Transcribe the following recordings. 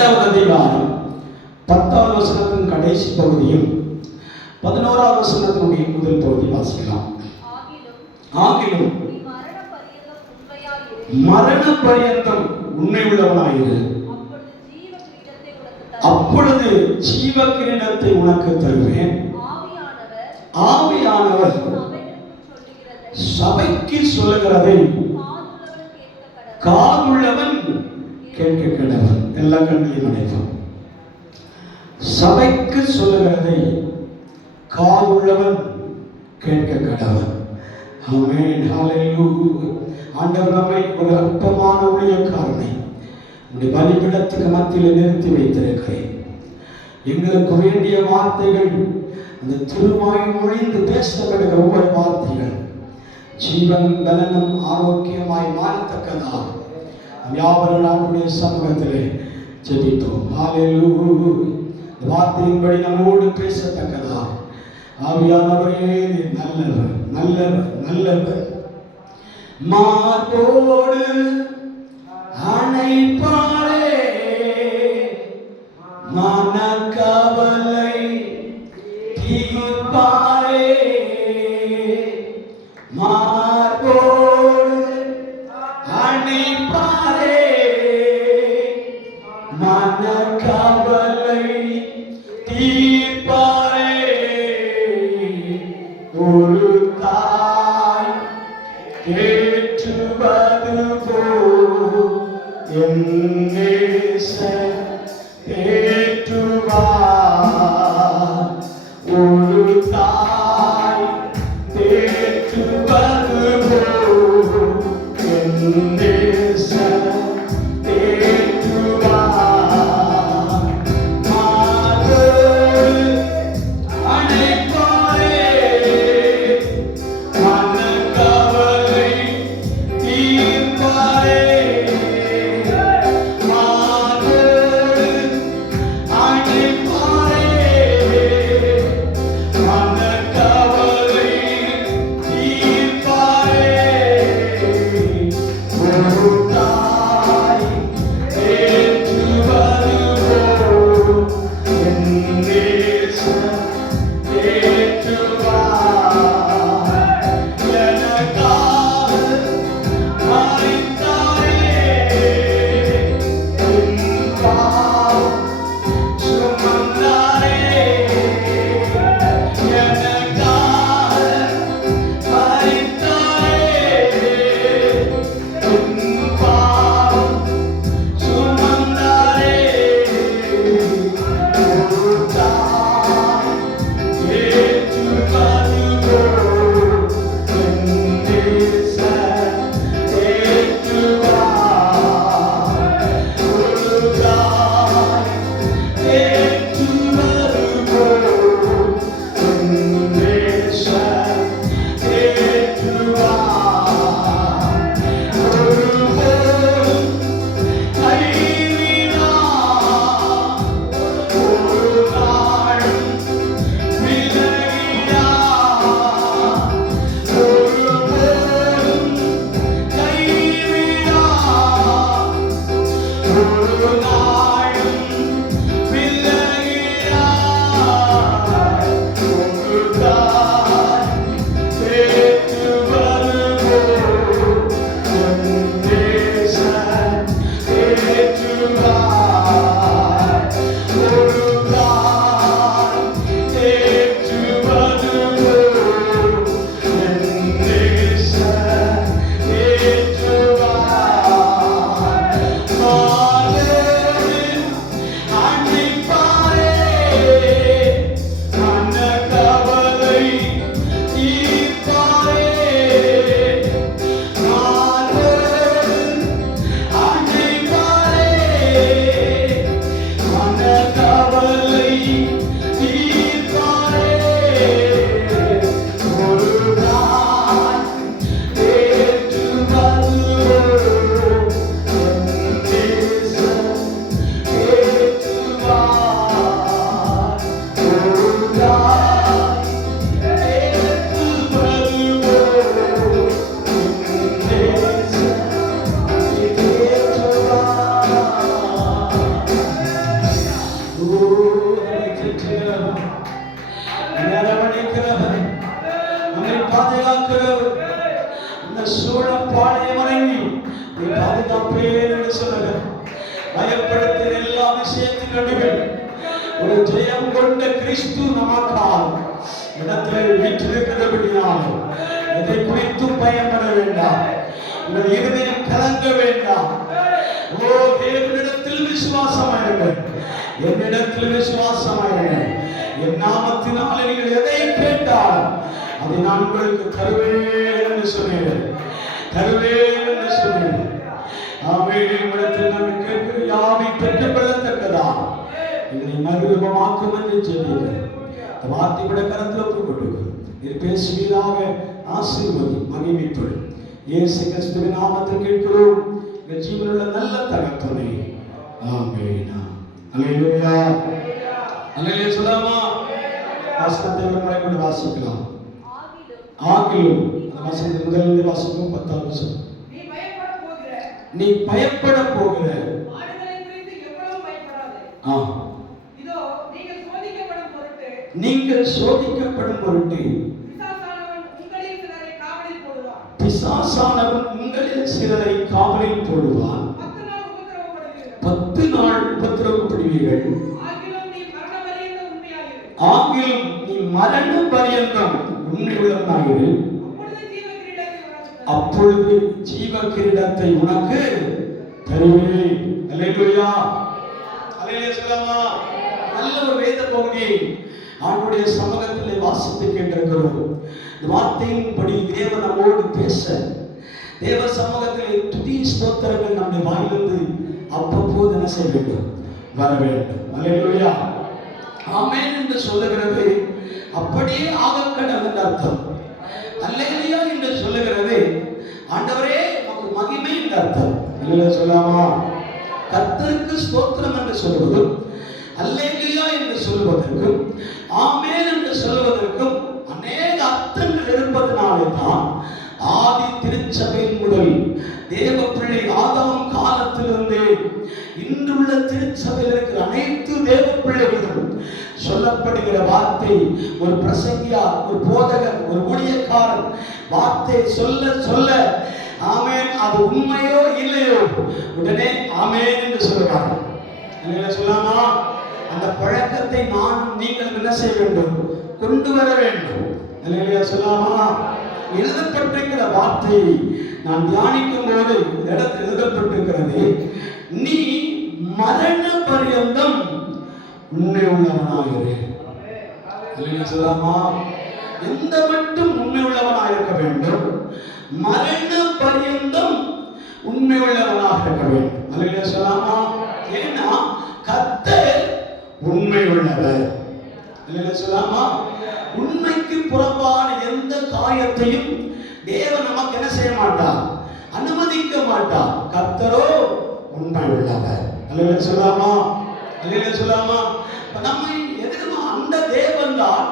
2வது அதிகாரம் 10வது வசனத்தின் கடைசி பகுதியும் 11வது வசனத்தினுடைய முதல் பகுதி வாசிக்கலாம். ஆகிலும் மரண பரியந்தம் உண்மை உள்ளவனாயிரு, அப்பொழுது ஜீவ கிரீடத்தை உனக்கு தருவேன். ஆவியானவர் சபைக்கு சொல்லுகிறதை காதுள்ளவன் கேட்க கடவன். எல்லா கண்களையும் அடைவான். சபைக்கு சொல்லுகிறதை காதுள்ளவன் கேட்க கடவன். ஆமென், ஹல்லேலூயா. ஆண்டவர் நம்மை ஒரு அற்பமான ஊழியக்காரனை உடைய பலிபீடத்துக்கு மத்தியில் நிறுத்தி வைத்திருக்கிறேன். எங்களுக்கு வேண்டிய வார்த்தைகள், அந்த திருவாய் மொழிந்து பேசப்படுகிற ஒவ்வொரு வார்த்தைகள் ஜீவன் பலனும் ஆரோக்கியமாய் மாறத்தக்கதாக யாவரும் நம்முடைய சமூகத்திலே ஜெபித்தோம். ஹல்லேலூயா. வார்த்தையின்படி நம்மோடு பேசத்தக்கதாக ஆவியானவரே நல்லவர், நல்லவர், நல்லவர். மார்போடு அணைப்பாரே, மனக்கவலை தீர்ப்பாரே. மார்போடு அணைப்பாரே, மனக்கவலை தீர்ப்பாரே. ஒரு தாய் தேற்றுவது போல் என் நேசர் தேற்றுவார். ஒரு தாய் தேற்றுவது போல் என் நேசர் தேற்றுவார். மாதோடு காப்பேன் என்று சொன்னார். பயப்படுத்தின எல்லா விஷயத்தின் நடுவில் ஒரு ஜெயம் கொண்ட கிறிஸ்து நமக்கால் இடத்தில் வீற்றிருக்கிறபடியால் எதை குறித்தும் பயப்பட வேண்டாம். உங்கள் இருதயம் கலங்க வேண்டாம். ஓ, தேவனிடத்தில் விசுவாசமாயிருங்கள், என்னிடத்தில் விசுவாசமாயிருங்கள். என் நாமத்தினால் நீங்கள் எதை கேட்டால் அதை நான் உங்களுக்கு தருவேன் என்று சொன்னேன். தருவேன் என்று சொன்னேன். ஆமென். உம்மிடத்தில் நான் கேட்கிற யாவை பெற்றுக் கொள்ளத்தக்கதா என்னை மறுரூபமாக்கும் என்று சொன்னீர்கள். இந்த வார்த்தை கூட கரத்தில் ஒப்புக்கொண்டு நீர் பேசுவீராக. ஆசீர்வதி, மகிமைப்படு. இயேசு கிறிஸ்துவின் நாமத்தில் கேட்கிறோம் எங்கள் ஜீவனுள்ள நல்ல தகப்பனே. ஆமென். அல்லேலூயா. அல்லேலூயா சொல்லாமா? வசனத்தை ஒரு முறை கொண்டு வாசிக்கலாம். ஆகிலும் அந்த வசனத்தை முதலில் வாசிக்கும் 10ஆம் வசனம். நீ பயப்பட போகிற நீங்கள் சோதிக்கப்படும் பொருட்டு பிசாசானவன் உங்களில் சிலரை காவலில் போடுவான். 10 நாள் உபத்திரவப்படுவீர்கள். ஆகிலும் நீ மரண பரியந்தம் உண்மை உள்ளவனாயிரு. அப்பொழுது ஜீவ கிரீடத்தை உனக்கு தருவேன். அல்லேலூயா. அல்லேலூயா சொல்லாமா? நல்ல ஒரு வேத பகுதியை ஆண்டுடைய சமூகத்திலே வாசித்து கேட்டிருக்கிறோம். இந்த வார்த்தையின்படி தேவன் நம்மோடு பேச, தேவ சமூகத்திலே துதி ஸ்தோத்திரங்கள் நம்முடைய வாயிலிருந்து அவ்வப்போது என்ன செய்ய வேண்டும்? வர வேண்டும். அல்லேலூயா. ஆமென் என்று சொல்லுகிறது அப்படியே ஆகக்கடல் என்று அர்த்தம். அல்லேலூயா என்று சொல்லுகிறது ஆண்டவரே உமக்கு மகிமை என்று அர்த்தம். அல்லேலூயா சொல்லாமா? கர்த்தருக்கு ஸ்தோத்திரம் என்று சொல்வதும், அல்லேலூயா என்று சொல்வதற்கும், ஆமென் என்று சொல்வதற்கும் அநேக அர்த்தங்கள் இருப்பதனாலே தான் ஆதி திருச்சபையின் முதல் தேவ பிள்ளை ஆதாம் காலத்திலிருந்து இன்றுள்ள திருச்சபையில் இருக்கிற அனைத்து தேவ பிள்ளைகளும் சொல்லப்படுகிற வார்த்தை, ஒரு பிரசங்கியார், ஒரு போதகர், ஒரு ஊழியக்காரன் வார்த்தை சொல்ல சொல்ல ஆமென், அது உண்மையோ இல்லையோ உடனே ஆமென் என்று சொல்கிறார்கள். சொல்லாமா? அந்த பழக்கத்தை நானும் நீங்கள் என்ன செய்ய வேண்டும்? கொண்டு வர வேண்டும். சொல்லாமா? எழுதப்பட்டிருக்கிற வார்த்தையை நான் தியானிக்கும் போது இடத்தில் எழுதப்பட்டிருக்கிறது, நீ மரண பரியந்தம் உண்மை உள்ளவனாயிரு. சொல்லாமா? எந்த மட்டும் உண்மை உள்ளவனாக இருக்க வேண்டும்? மரண பரியந்தம் உண்மை உள்ளவனாக இருக்க வேண்டும். அல்லேலூயா சொல்லாமா? ஏன்னா கர்த்தர் உண்மை உள்ளவர். அல்லேலூயா சொல்லாமா? உண்மைக்கு புறம்பான எந்த காரியத்தையும் தேவன் நமக்கு என்ன செய்ய மாட்டார்? அனுமதிக்க மாட்டார். கர்த்தரோ உண்மை உள்ளவர். அல்லேலூயா சொல்லாமா? அல்லேலூயா சொல்லாமா? நம்மை எதிர்மா அந்த தேவன் தான்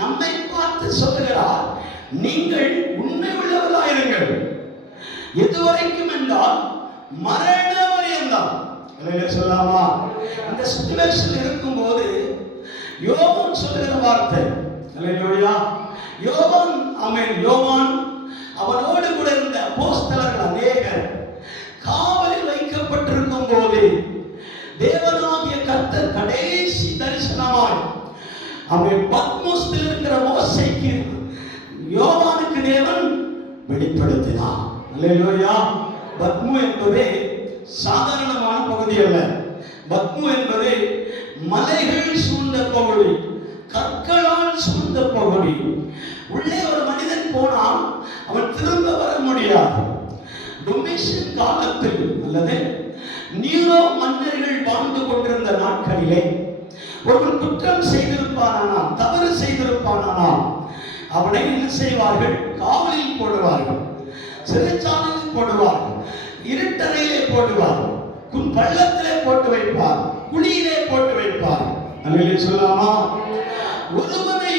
நம்மை பார்த்து சொல்லுகிறார், நீங்கள் உண்மை உள்ளவர்களாயிருங்கள். எதுவரைக்கும் என்றால் மரண வரையம்தான். அல்லேலூயா சொல்லாமா? இந்த சிச்சுவேஷன் இருக்கும்போது யோவான் சொல்லுகிற வார்த்தை, அல்லேலூயா, யோவான், ஆமென், யோவான் அவனோடு கூட இருந்த அப்போஸ்தலர்கள் அநேகர் காவலில் வைக்கப்பட்டிருக்கும் போது தேவனாகிய கர்த்தர் கடைசி தரிசனமாய் அவன் பத்மோஸ்தில் இருக்கிற மோசேக்கு யோவானுக்கு தேவன் வெளிப்படுத்தினார். அல்லேலூயா. பத்மு என்பதே சாதாரணமான பகுதி அல்ல. பத்மு என்பது மலைகள் சூழ்ந்த பகுதி, கற்களால் சூழ்ந்த பகுதி. உள்ளே ஒரு மனிதன் போனால் அவன் திரும்ப வர முடியாது. டொமிஷன் காலத்தில் அல்லது நீரோ மன்னர்கள் வாழ்ந்து கொண்டிருந்த நாட்களிலே ஒருவன் குற்றம் செய்திருப்பானால், தவறு செய்திருப்பானால் அவனை என்ன செய்வார்கள்? காவலில் போடுவார்கள், சிறைச்சாலையில் போடுவார்கள், இருட்டறையிலே போடுவார்கள், பள்ளத்திலே போட்டு வைப்பார், குழியிலே போட்டு வைப்பார். அல்லேலூயா சொல்லாமா? ஒருவனை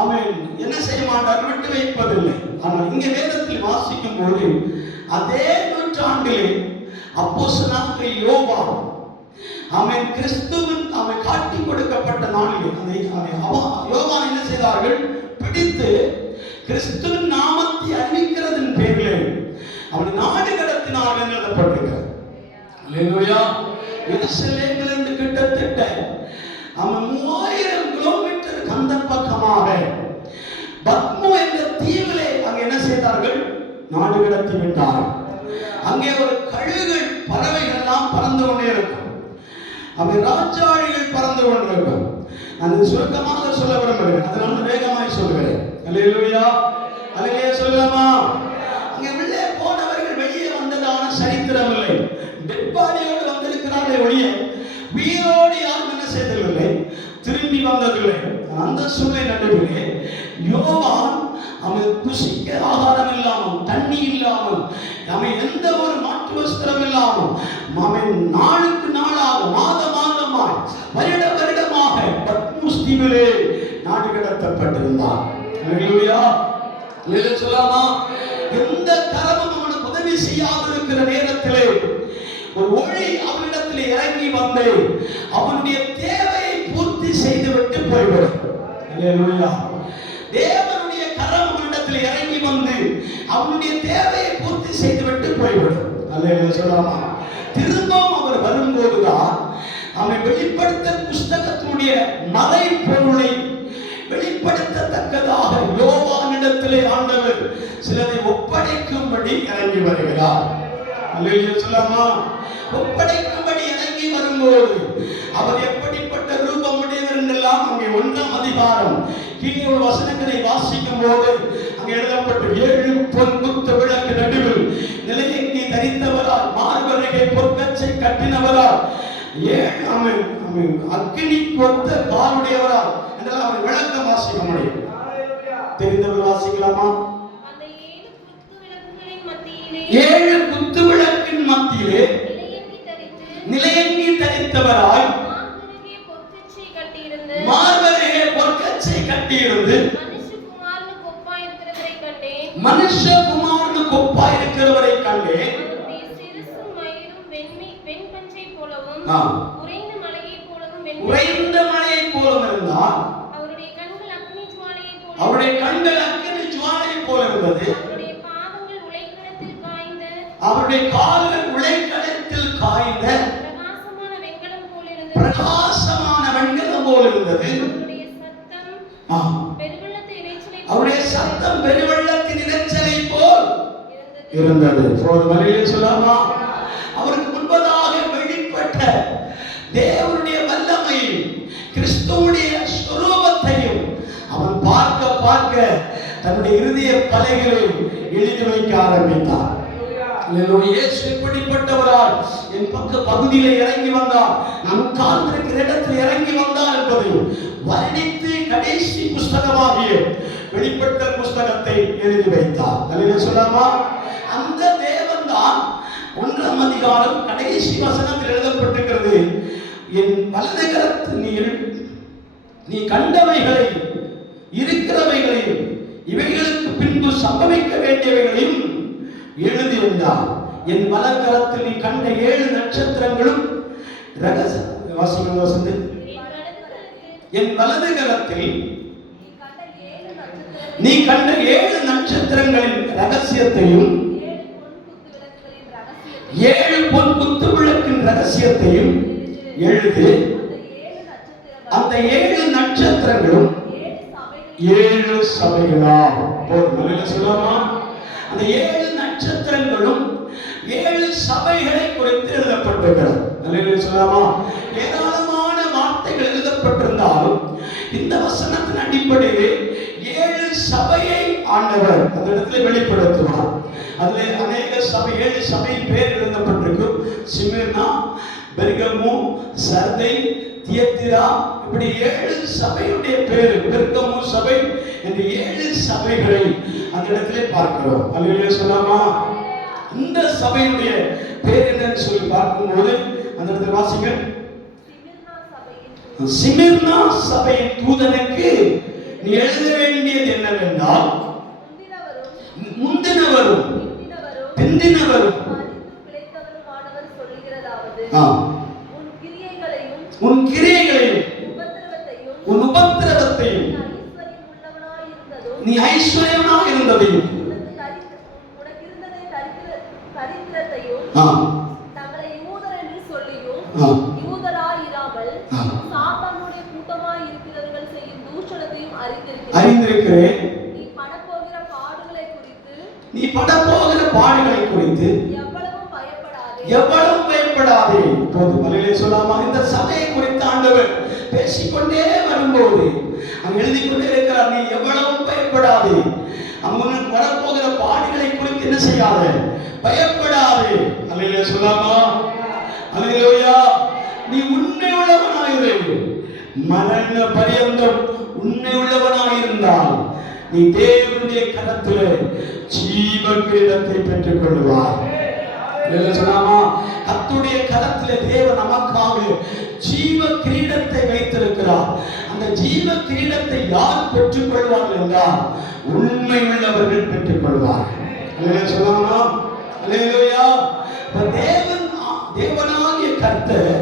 அவன் என்ன செய்ய மாட்டார்? விட்டு வைப்பதில்லை. ஆனால் இங்கே வேதத்தில் வாசிக்கும் போது அதே நூற்றாண்டிலே அப்போஸ்தலனாகிய யோவான் அவன் கிறிஸ்துவின் அவன் காட்டி கொடுக்கப்பட்ட நாளில் யோவான் என்ன செய்தார்கள்? பிடித்து கிறிஸ்துவின் நாமத்தை அறிவிக்கிறதன் பேரில் அவன் நாடு கடத்தி பலத்தினால் எழுதப்பட்டிருக்கிறது. அல்லேலூயா. எருசலேமிலிருந்து கிட்டத்தட்ட அவன் 3000 கிலோமீட்டர் அந்த பக்கமாக பத்மோ என்ற தீவிலே அங்கே என்ன செய்தார்கள்? நாடு கடத்தி விட்டார்கள். அங்கே ஒரு கழுகுகள் பறவைகள் எல்லாம் பறந்து கொண்டே இருக்கும். அங்கே ராஜாளிகள் பறந்து கொண்டிருக்கும். நான் சுருக்கமாக சொல்ல விரும்புகிறேன், அதனால வேகமாய் சொல்கிறேன். அல்லேலூயா. அல்லேலூயா சொல்லலாமா? அங்கே உள்ளே போனவர்கள் வெளியே வந்ததான சரித்திரம் இல்லை. டெட்பாடியோடு வந்திருக்கிறார்கள் ஒழிய உயிரோடு யாரும் என்ன செய்ததில்லை, திரும்பி வந்ததில்லை. அந்த சூழ்நிலை நடுவிலே யோவான் அவன் புசிக்க ஆகாரம் இல்லாமல், தண்ணி இல்லாமல், அவன் எந்த ஒரு மாற்று வஸ்திரம் இல்லாமல், அவன் நாளுக்கு நாளாக, மாத மாதமாய், வருட வருடமாக பத்மோஸ் தீவிலே நாடு கடத்தப்பட்டிருந்தான். அல்லேலூயா. அல்லேலூயா சொல்லாமா? எந்த கரமும் அவனுக்கு உதவி செய்யாதிருக்கிற நேரத்திலே ஒரு ஒளி அவனிடத்திலே இறங்கி வந்து அவனுடைய தேவையை பூர்த்தி செய்துவிட்டு போய்விடும். அல்லேலூயா. தேவனுடைய கரம் அவனிடத்தில் இறங்கி வந்து அவனுடைய தேவையை பூர்த்தி செய்துவிட்டு போய்விடும். அல்லேலூயா சொல்லாமா? திரும்பவும் அவர் வரும்போதுதான் அவன் வெளிப்படுத்தல் புஸ்தகத்தினுடைய மறை பொருளை வெளிப்படுத்தத்தக்கதாக யோவானிடத்திலே ஆண்டவர் சிலரை ஒப்படைக்கும்படி இறங்கி வருகிறார். அல்லேலூயா சொல்லாமா? ஒப்படைக்கும்படி இறங்கி வரும்போது அவர் எப்படிப்பட்ட ரூபமுடையவர் என்றெல்லாம் அங்கே 1ஆம் அதிகாரம் கீழே உள்ள வசனங்களை வாசிக்கும் போது அங்கே எழுதப்பட்டு 7 பொன் குத்து விளக்கு நடுவில் நிலையங்கி தரித்தவரால் மார்பருகே பொற்கச்சை கட்டினவரால் 7 அக்கினி கொத்த காலுடையவரால் என்றெல்லாம் அவர் விளக்கம் வாசிக்க முடியும். தெரிந்தவர் வாசிக்கலாமா? 7 குத்து விளக்கின் மத்தியிலே நிலையங்கி தரித்தவராய் மார்பருகே பொற்கச்சை கட்டியிருந்து மனுஷகுமாரனுக்கு ஒப்பாயிருக்கிறவரை கண்டேன். உறைந்த மலையை போலவும் இருந்தார். அவருடைய கண்கள் அக்கினி ஜுவாலை போல இருந்தது. அவருடைய கால்கள் உலைக்களத்தில் காய்ந்த பிரகாசமான வெண்கலம் போல இருந்தது. அவருடைய சத்தம் பெருவெள்ளத்தின் இரைச்சலை போல் இருந்தது. சொல்லாமா? அவருக்கு முன்பதாக வெளிப்பட்ட தேவனுடைய வல்லமையும் கிறிஸ்துவுடைய ஸ்வரூபத்தையும் அவன் பார்க்க பார்க்க தன்னுடைய இருதய பலகைகளில் எழுதி வைக்க ஆரம்பித்தார். இயேசு எப்படிப்பட்டவரால் என் பக்க பகுதியிலே இறங்கி வந்தார், நம் காண்பிருக்கிற இடத்தில் இறங்கி வந்தார் என்பதையும் வர்ணித்து கடைசி புஸ்தகமாகிய வெளிப்படுத்தல் புஸ்தகத்தை எழுதி வைத்தார். அல்லேலூயா சொல்லாமா? அந்த தேவன் தான் 1ஆம் அதிகாரம் கடைசி வசனத்தில் எழுதப்பட்டிருக்கிறது. என் வலது கரத்தில் நீ கண்டவைகளை இருக்கிறவைகளையும் இவைகளுக்கு பின்பு சம்பவிக்க வேண்டியவைகளையும் எழுதியிருந்தார். என் வலக்கரத்தில் நீ கண்ட 7 நட்சத்திரங்களும் என் வலது கரத்தில் நீ கண்ட 7 நட்சத்திரங்களின் ரகசியத்தையும் 7 பொன் குத்து விளக்கின் ரகசியத்தையும் எழுது. அந்த 7 நட்சத்திரங்களும் 7 சபைகளாம். சொல்லலாமா? அந்த 7 நட்சத்திரங்களும் 7 சபைகளை குறித்து எழுதப்பட்டிருக்கிறது. அல்லேலூயா சொல்லலாமா? ஏராளமான வார்த்தைகள் எழுதப்பட்டிருந்தாலும் இந்த வசனத்தின் அடிப்படையில் 7 சபையை ஆண்டவர் அந்த இடத்துல வெளிப்படுத்துவார். அதுல அநேக சபை 7 சபை பேர் எழுதப்பட்டிருக்கு. சிமிர்னா, பெர்கமு, சர்தை, தியத்திரா, இப்படி 7 சபையுடைய பேர், பெர்கமு சபை என்று 7 சபைகளை அந்த இடத்திலே பார்க்கிறோம். அல்லேலூயா சொல்லாமா? இந்த சபையுடைய பேர் என்னன்னு சொல்லி பார்க்கும்போது அந்த இடத்துல வாசிங்க. சிமிர்னா சபையின் தூதனுக்கு நீ எழுத வேண்டியது என்னவென்றால், முந்தினவரும் பிந்தினவரும் உன் கிரியைகளையும் உன் உபத்திரவத்தையும் நீ ஐஸ்வர்யமாக இருந்ததையும் அல்லாமல் சாத்தானுடைய கூட்டமாய் இருக்கிறவர்கள் செய்யும் தூஷணத்தையும் அறிந்திருக்கிறேன். நீ படப்போகிற பாடுகளை குறித்து எவ்வளவும் பயப்படாதே. போதும் மலையிலே சொல்லாமா? இந்த சபையை குறித்து ஆண்டவர் பேசிக்கொண்டே வரும்போது அங்க எழுதி கொண்டே இருக்கிறார், நீ எவ்வளவும் பயப்படாதே. அவனுக்கு வரப்போகிற பாடுகளை குறித்து என்ன செய்யாத, பயப்படாதே. மலையிலே சொல்லாமா? அல்லேலூயா. நீ உண்மை உள்ளவனாயிரு, மரண பரியந்தம் உண்மை உள்ளவனாயிருந்தால் நீ தேவனுடைய கரத்திலே ஜீவ கிரீடத்தை பெற்றுக் கொள்வாய். சொல்லாமா? கர்த்தருடைய கரத்திலே தேவன் நமக்காக ஜீவ கிரீடத்தை வைத்திருக்கிறார். அந்த ஜீவ கிரீடத்தை யார் பெற்றுக் கொள்வார்கள் என்றால் உண்மை உள்ளவர்கள் பெற்றுக் கொள்வார்கள். சொல்லாமா? அல்லேலூயா. தேவனாகிய கர்த்தர்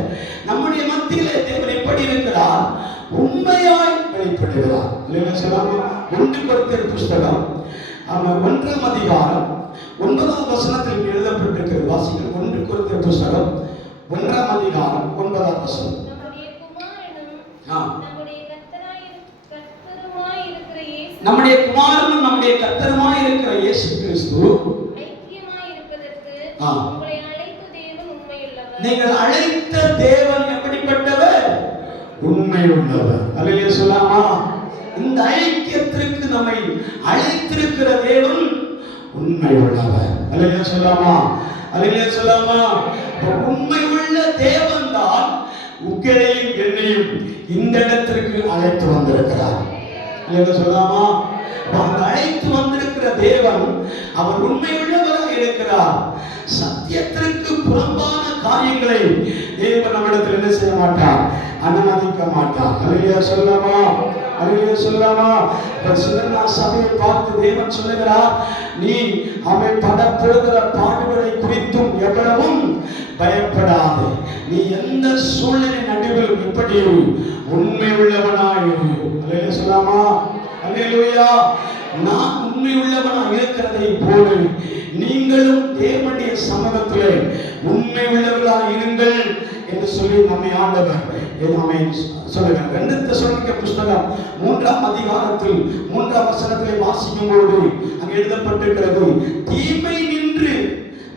நம்முடைய மத்தியிலே தேவன் எப்படி இருக்கிறார்? உண்மையாய் வெளிப்படுகிறார். சொல்லாமா? 1 கொரிந்தியர் புஸ்தகம் 1ஆம் அதிகாரம் 9ஆம் வசனத்தில் எழுதப்பட்டிருக்கிறது. வாசிங்கள். 1 கொரிந்தியர் புஸ்தகம் 1ஆம் அதிகாரம் 9ஆம் வசனம். நம்முடைய குமாரனும் நம்முடைய கர்த்தருமாய் இருக்கிற இயேசு கிறிஸ்து நீங்கள் அழைத்த தேவன் எப்படிப்பட்டவர்? உண்மை உள்ளவர். அல்லேலூயா சொல்லாமா? இந்த ஐக்கியத்திற்கு நம்மை அழைத்திருக்கிற தேவன் உண்மை உள்ளவர். அல்லேலூயா சொல்லாமா? அல்லேலூயா சொல்லாமா? உண்மை உள்ள தேவன் தான் உங்களையும் என்னையும் இந்த இடத்திற்கு அழைத்து வந்திருக்கிறார். அல்லேலூயா சொல்லாமா? அந்த அழைத்து வந்திருக்கிற தேவன் அவர் உண்மை உள்ளவராக இருக்கிறார். சத்தியத்திற்கு புறம்பான காரியங்களை தேவன் நம்மிடத்தில் என்ன செய்ய மாட்டார்? அனுமதிக்க மாட்டார். அல்லேலூயா சொல்லாமா? அல்லேலூயா சொல்லாமா? சிதறன சபையை பார்த்து தேவன் சொல்லுகிறார், நீ அவன் படப்போகிற பாடுகளை குறித்தும் எவ்வளவும் பயப்படாதே. நீ எந்த சூழ்நிலை நடுவிலும் எப்படி உண்மை உள்ளவனாயிரு. அல்லேலூயா சொல்லாமா? அல்லேலூயா. நான் உண்மை உள்ளவனாக இருக்கிறதை போல நீங்களும் தேவனுடைய சமூகத்திலே உண்மை உள்ளவர்களாக இருங்கள் என்று சொல்லி நம்மை ஆண்டவர் சொல்லுகிறார். 2 தெசலோனிக்கேயர் புஸ்தகம் 3ஆம் அதிகாரத்தில் 3ஆம் வசனத்திலே வாசிக்கும் போது அங்கே எழுதப்பட்டிருக்கிறது, தீமை நின்று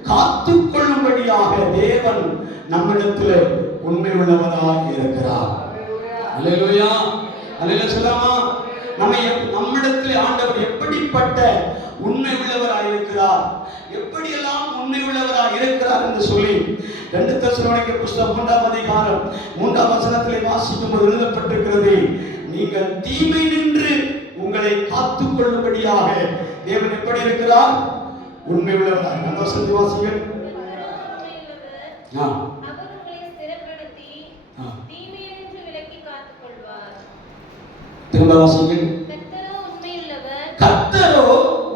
காத்துக் கொள்ளும்படியாக தேவன் நம்மிடத்தில் உண்மை உள்ளவராக இருக்கிறார். அல்லேலூயா. அல்லேலூயா சொல்லாமா? நம்மிடத்தில் ஆண்டவர் எப்படிப்பட்ட உண்மை உள்ளவராக இருக்கிறார், எப்படியெல்லாம் உண்மை உள்ளவராக இருக்கிறார் என்று சொல்லி 2 தெசலோனிக்கேயர் புஸ்தகம் 3ஆம் அதிகாரம் 3ஆம் வசனத்திலே வாசிக்கும் போது எழுதப்பட்டிருக்கிறது, நீங்கள் தீமை நின்று உங்களை காத்துக் கொள்ளும்படியாக தேவன் எப்படி இருக்கிறார்? உண்மை உள்ளவராக. அந்த வசனத்தை வாசிங்கள். திரும்ப வாசிங்கள். கர்த்தரோ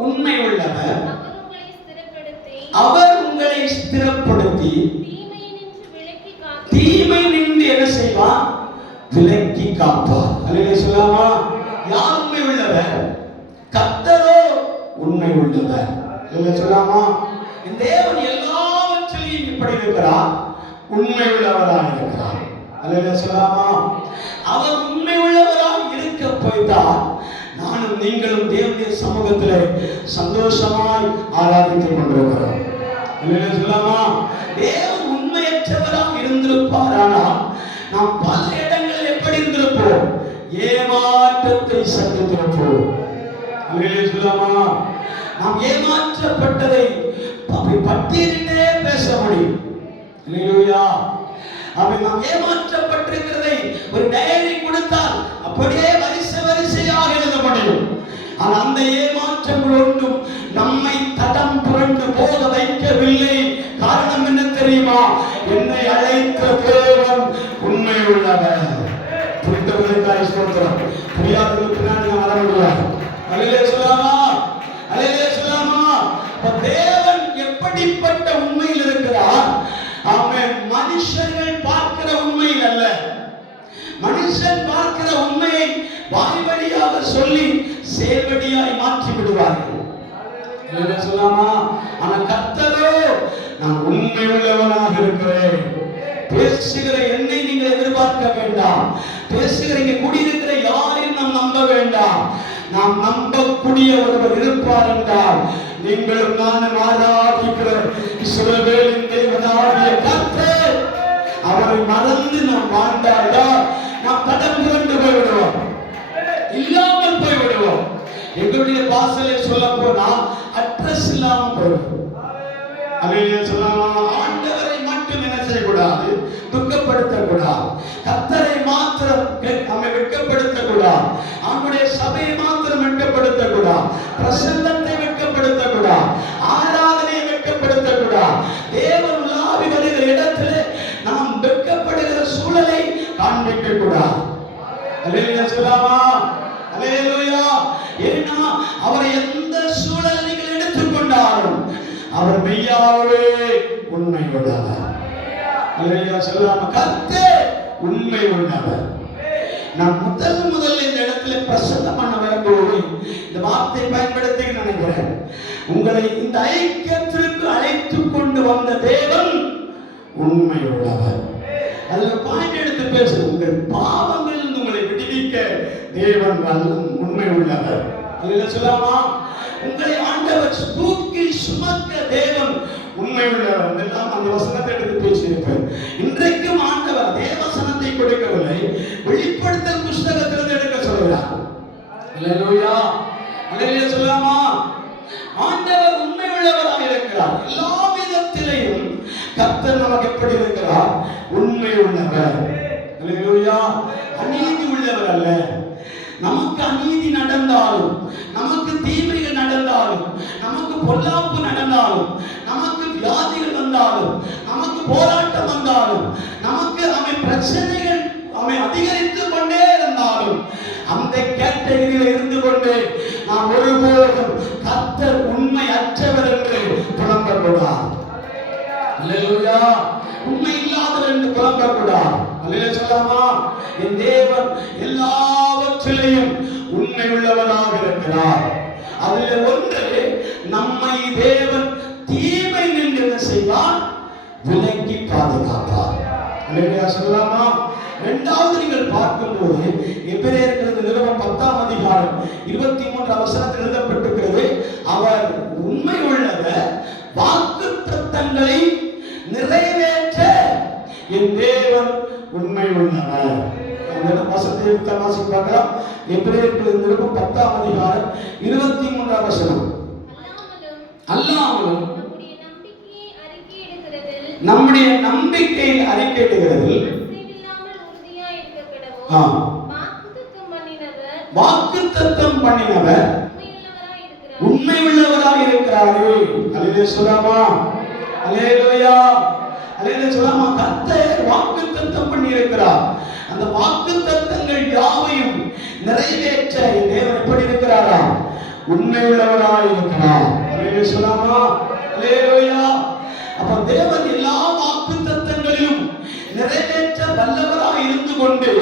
உண்மை உள்ளவர், அவர் உங்களை ஸ்திரப்படுத்தி தீமை நின்று என்ன செய்வார்? விலக்கி காப்பார். அல்லேலூயா சொல்லாமா? யார் உண்மை உள்ளவர்? கர்த்தரோ உண்மை உள்ளவர். அல்லேலூயா சொல்லாமா? இந்த தேவன் எல்லாவற்றையும் இப்படி இருக்கிறார், உண்மை உள்ளவராக இருக்கிறார். அல்லேலூயா சொல்லாமா? அவர் உண்மை உள்ளவராக இருக்க போய்தான் நானும் நீங்களும் தேவனுடைய சமூகத்திலே சந்தோஷமாய் ஆராதித்துக் கொண்டிருக்கிறோம். அல்லேலூயா சொல்லாமா? தேவன் உண்மையற்றவராக இருந்திருப்பாரானால் நாம் பல இடங்களில் எப்படி இருந்திருப்போம்? ஏமாற்றத்தை சந்தித்திருப்போம். அல்லேலூயா சொல்லாமா? நாம் ஏமாற்றப்பட்டதை அப்படி பட்டியலிட்டே பேச முடியும். அல்லேலூயா. அப்படி நாம் ஏமாற்றப்பட்டிருக்கிறதை ஒரு டைரி கொடுத்தால் அப்படியே வரிசையாக எழுத முடியும். ஆனால் அந்த ஏமாற்றங்கள் ஒன்றும் நம்மை தடம் புரண்டு போக வைக்கவில்லை. காரணம் என்ன தெரியுமா? என்னை அழைத்த தேவன் உண்மை உள்ளவர். புரிந்தவர்களுக்காக ஸ்தோத்திரம். புரியாதவர்களுக்கு பின்னாடி நான் வர முடியாது. அல்லேலூயா சொல்லாமா? அல்லேலூயா சொல்லாமா? தேவன் எப்படிப்பட்ட உண்மையில் இருக்கிறார்? ஆமென். மனுஷர்கள் பார்க்கிற உண்மையில் அல்ல, மனுஷன் பார்க்கிற உண்மையை வாய் வழியாக சொல்லி செயல்வழியாய் மாற்றி விடுவார்கள். சொல்லாமா? ஆனால் கர்த்தரோ நான் உண்மை உள்ளவனாக இருக்கிறேன், பேசுகிற என்னை நீங்கள் எதிர்பார்க்க வேண்டாம். பேசுகிற இங்கே குடியிருக்கிற யாரையும் நாம் நம்ப வேண்டாம். நாம் நம்பக்கூடிய ஒருவர் இருப்பார் என்றால் நீங்களும் நானும் ஆராதிக்கிற இஸ்ரவேலின் தேவனாகிய கர்த்தர் அவரை மறந்து நாம் வாழ்ந்தால்தான் நாம் தடம் புரண்டு போய்விடுவோம், இல்லாமல் போய்விடுவோம். எங்களுடைய பாசலை சொல்ல போனா அட்ரஸ் இல்லாம போய்விடும். ஆண்டவரை மட்டும் என்ன செய்யக்கூடாது, துக்கப்படுத்தக்கூடாது. கர்த்தரை மாத்திரம் வெட்கப்படுத்தக்கூடாது. அவனுடைய சபையை மாத்திரம் வெட்கப்படுத்தக்கூடாது. பிரசன்னத்தை வெட்கப்படுத்தக்கூடாது. ஆராதனையை வெட்கப்படுத்தக்கூடாது. தேவன் உலாவி வருகிற இடத்திலே நாம் வெட்கப்படுகிற சூழலை காண்பிக்க கூடாது. அல்லேலூயா சொல்லாமா? அல்லேலூயா. ஏன்னா அவரை எந்த சூழல் நீங்கள் எடுத்துக்கொண்டாலும் அவர் மெய்யாகவே உண்மை உள்ளவர். அல்லேலூயா சொல்லாமா? கர்த்தர் உண்மை உள்ளவர். நான் முதல்ல இந்த இடத்துல பிரசன்னம் பண்ண வரும்போது இந்த வார்த்தையை பயன்படுத்தி நினைக்கிறேன். உங்களை இந்த ஐக்கியத்திற்கு அழைத்து கொண்டு வந்த தேவன் உண்மை உள்ளவர். அதுல பாயிண்ட் எடுத்து பேசு. உங்கள் பாவங்களில் உங்களை விடுவிக்க தேவன் உண்மை உள்ளவர். அல்லேலூயா சொல்லாமா? உங்களை ஆண்டவர் தூக்கி சுமக்க தேவன் உண்மை உள்ளவர். எல்லாம் அந்த வசனத்தை எடுத்து பேசியிருப்பேன். இன்றைக்கும் ஆண்டவர் அதே வசனத்தை கொடுக்கவில்லை, வெளிப்படுத்தல் புஸ்தகத்திலிருந்து எடுக்க சொல்கிறார். அல்லேலூயா. அல்லேலூயா சொல்லாமா? ஆண்டவர் உண்மை உள்ளவராக இருக்கிறார். எல்லா விதத்திலையும் கர்த்தர் நமக்கு எப்படி இருக்கிறார்? உண்மை உள்ளவர். அல்லேலூயா. அநீதி உள்ளவர் அல்ல. நமக்கு அநீதி நடந்தாலும், நமக்கு தீமைகள் நடந்தாலும், நமக்கு பொல்லாப்பு நடந்தாலும், நமக்கு வியாதிகள் வந்தாலும், நமக்கு போராட்டம் வந்தாலும், நமக்கு பிரச்சனைகள் அதிகரித்து கொண்டே இருந்தாலும், அந்த கேட்டகரியில் இருந்து கொண்டு நாம் ஒருபோதும் கர்த்தர் உண்மை அற்றவர் என்று புலம்பக்கூடாது. அல்லேலூயா. உண்மை இல்லாதவர் என்று புலம்பக்கூடாது. அல்லேலூயா சொல்லாமா? என் தேவன் எல்லாவற்றிலையும் உண்மை உள்ளவராக இருக்கிறார். அதில் ஒன்று, நம்மை தேவன் தீமை நின்று என்ன செய்வார்? விலக்கி பாதுகாப்பார். அல்லேலூயா சொல்லாமா? இரண்டாவது நீங்கள் பார்க்கும்போது எபிரேயர்களுக்கு நிருபம் 10ஆம் அதிகாரம் 23 வசனத்தில் எழுதப்பட்டிருக்கிறது, அவர் உண்மை உள்ளவர், வாக்குத்தத்தங்களை நிறைவேற்ற என் தேவன் உண்மை உள்ளவர். அந்த வசனத்தை எடுத்து வாசிப்பாங்க. எபிரேயர்களுக்கு நிருபம் 10ஆம் அதிகாரம் 23 வசனம். அல்லாமலும் நம்முடைய நம்பிக்கையை அறிக்கையிடுகிறதில் வாக்குத்தத்தம் பண்ணினவர் உண்மை உள்ளவராக இருக்கிறாரே. அல்லேலூயா சொல்லாமா? அல்லேலூயா. அல்லேலூயா சொல்லாமா? கர்த்தர் வாக்குத்தத்தம் பண்ணி இருக்கிறார். அந்த வாக்குத்தத்தங்கள் யாவையும் நிறைவேற்ற என் தேவன் எப்படி இருக்கிறாரா? உண்மை உள்ளவராக இருக்கிறார். அல்லேலூயா சொல்லாமா? அல்லேலூயா. அப்ப தேவன் எல்லா வாக்குத்தத்தங்களிலும் நிறைவேற்ற வல்லவராக இருந்து கொண்டு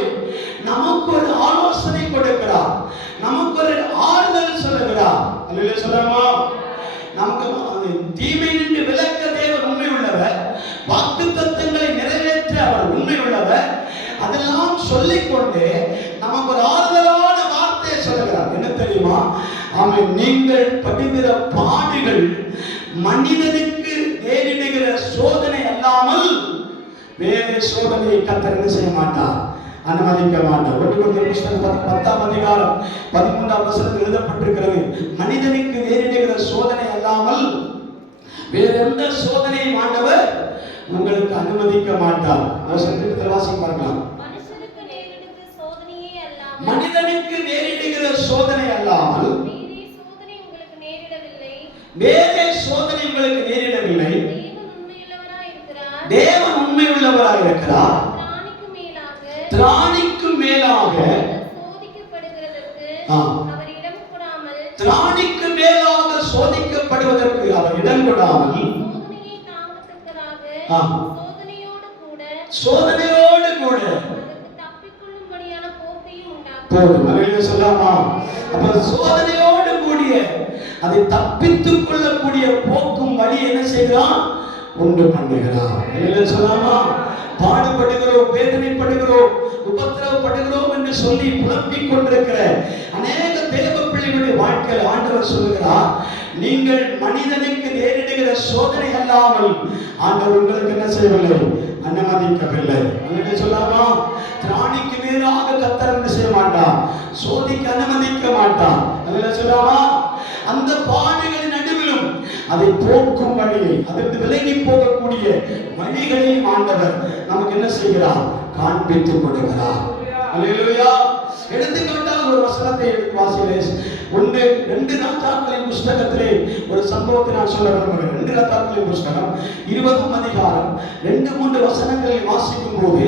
நமக்கு ஒரு ஆலோசனை கொடுக்கிறார், நமக்கு ஒரு ஆறுதல் சொல்லுகிறார். அல்லேலூயா சொல்லாமா? நமக்கு தீமை நின்று விலக்க தேவன் உண்மை உள்ளவர், வாக்குத்தத்தங்களை நிறைவேற்ற அவர் உண்மை உள்ளவர். அதெல்லாம் சொல்லிக்கொண்டு நமக்கு ஒரு ஆறுதலான வார்த்தையை சொல்லுகிறார். என்ன தெரியுமா? ஆமென். நீங்கள் படுகிற பாடுகள் மனிதனுக்கு நேரிடுகிற சோதனை அல்லாமல் வேறு சோதனையை கர்த்தர் என்ன செய்ய மாட்டார்? அனுமதிக்க மாட்டார். 1 கொரிந்தியர் புத்தகம் 10ஆம் அதிகாரம் 13ஆம் வசனத்தில் எழுதப்பட்டிருக்கிறது, மனிதனுக்கு நேரிடுகிற சோதனை அல்லாமல் வேறு எந்த சோதனையும் ஆண்டவர் உங்களுக்கு அனுமதிக்க மாட்டார். வசனத்தில் வாசி பார்க்கலாம். மனிதனுக்கு நேரிடுகிற சோதனை அல்லாமல் வேறே சோதனை உங்களுக்கு நேரிடவில்லை. தேவன் உண்மை உள்ளவராக இருக்கிறார். திராணிக்கு மேலாக திராணிக்கு மேலாக சோதிக்கப்படுவதற்கு அவர் இடம் கொடாமல் சோதனையோடு கூட போதும். அல்லேலூயா சொல்லாமா? அப்ப சோதனையோடு கூடிய அதை தப்பித்துக் கொள்ளக்கூடிய போக்கும் வழி என்ன செய்கிறான்? உண்டு பண்ணுகிறான். அல்லேலூயா சொல்லாமா? பாடுபடுகிறோம், வேதனைப்படுகிறோம், உபத்திரவப்படுகிறோம் என்று சொல்லி புலம்பிக் கொண்டிருக்கிற அநேக தேவ பிள்ளைகளுடைய வாழ்க்கையில் ஆண்டவர் சொல்லுகிறார், நீங்கள் மனிதனுக்கு நேரிடுகிற சோதனை அல்லாமல் ஆண்டவர் உங்களுக்கு என்ன செய்யவில்லை, அனுமதிக்கவில்லை. அங்கே சொல்லாமா, திராணிக்கு மேலாக கர்த்தர் என்ன செய்ய மாட்டார், சோதிக்க அனுமதிக்க மாட்டார். அதில் சொல்லாமா, அந்த பாடுகளின் நடுவிலும் அதை போக்கும் வழியை, அதற்கு விலகி போகக்கூடிய வழிகளையும் ஆண்டவர் நமக்கு என்ன செய்கிறார், காண்பித்துக் கொடுக்கிறார். அல்லேலூயா. எடுத்துக்காட்டால் ஒரு வசனத்தை எடுத்து வாசிக்கிறேன். 2 ராஜாக்களின் புஸ்தகத்திலே ஒரு சம்பவத்தை நான் சொல்ல விரும்புகிறேன். 2 ராஜாக்களின் புஸ்தகம் 20ஆம் அதிகாரம் 2-3 வசனங்களை வாசிக்கும் போது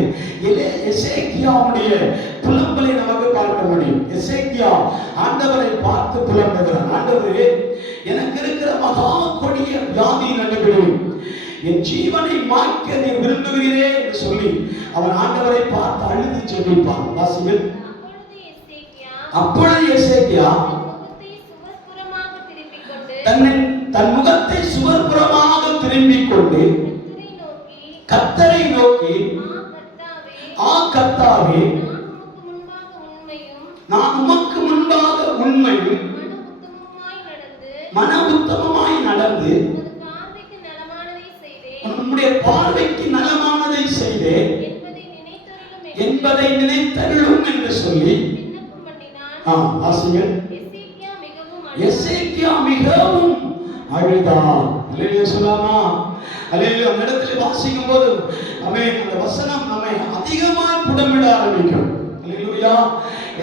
எசேக்கியாவுடைய புலம்பலை நமக்கு பார்க்க முடியும். எசேக்கியா ஆண்டவரை பார்த்து புலம்புகிறான், ஆண்டவரே, எனக்கு இருக்கிற மகா கொடிய வியாதி நடுவில் என் ஜீவனை மாய்க்க நீ விரும்புகிறீரே என்று சொல்லி அவன் ஆண்டவரை பார்த்து அழுது ஜெபிப்பான். வாசிகள். அப்பொழுது எசேக்கியா தன் முகத்தை சுவர்புறமாக திரும்பிக் கொண்டு கர்த்தரை நோக்கி, ஆ கர்த்தாவே, நான் உமக்கு முன்பாக உண்மையும் மன உத்தமமாய் நடந்து உம்முடைய பார்வைக்கு நலமானதை செய்தேன் என்பதை நினைத்தருளும் என்று சொல்லி வாசிகள். எசேக்கியா மிகவும் அழுதான். அல்லேலூயா சொல்லாமா. அல்லேலூயா. அந்த இடத்துல வாசிக்கும் போது அந்த வசனம் நம்மை அதிகமாய் புடமிட ஆரம்பிக்கும். அல்லேலூயா.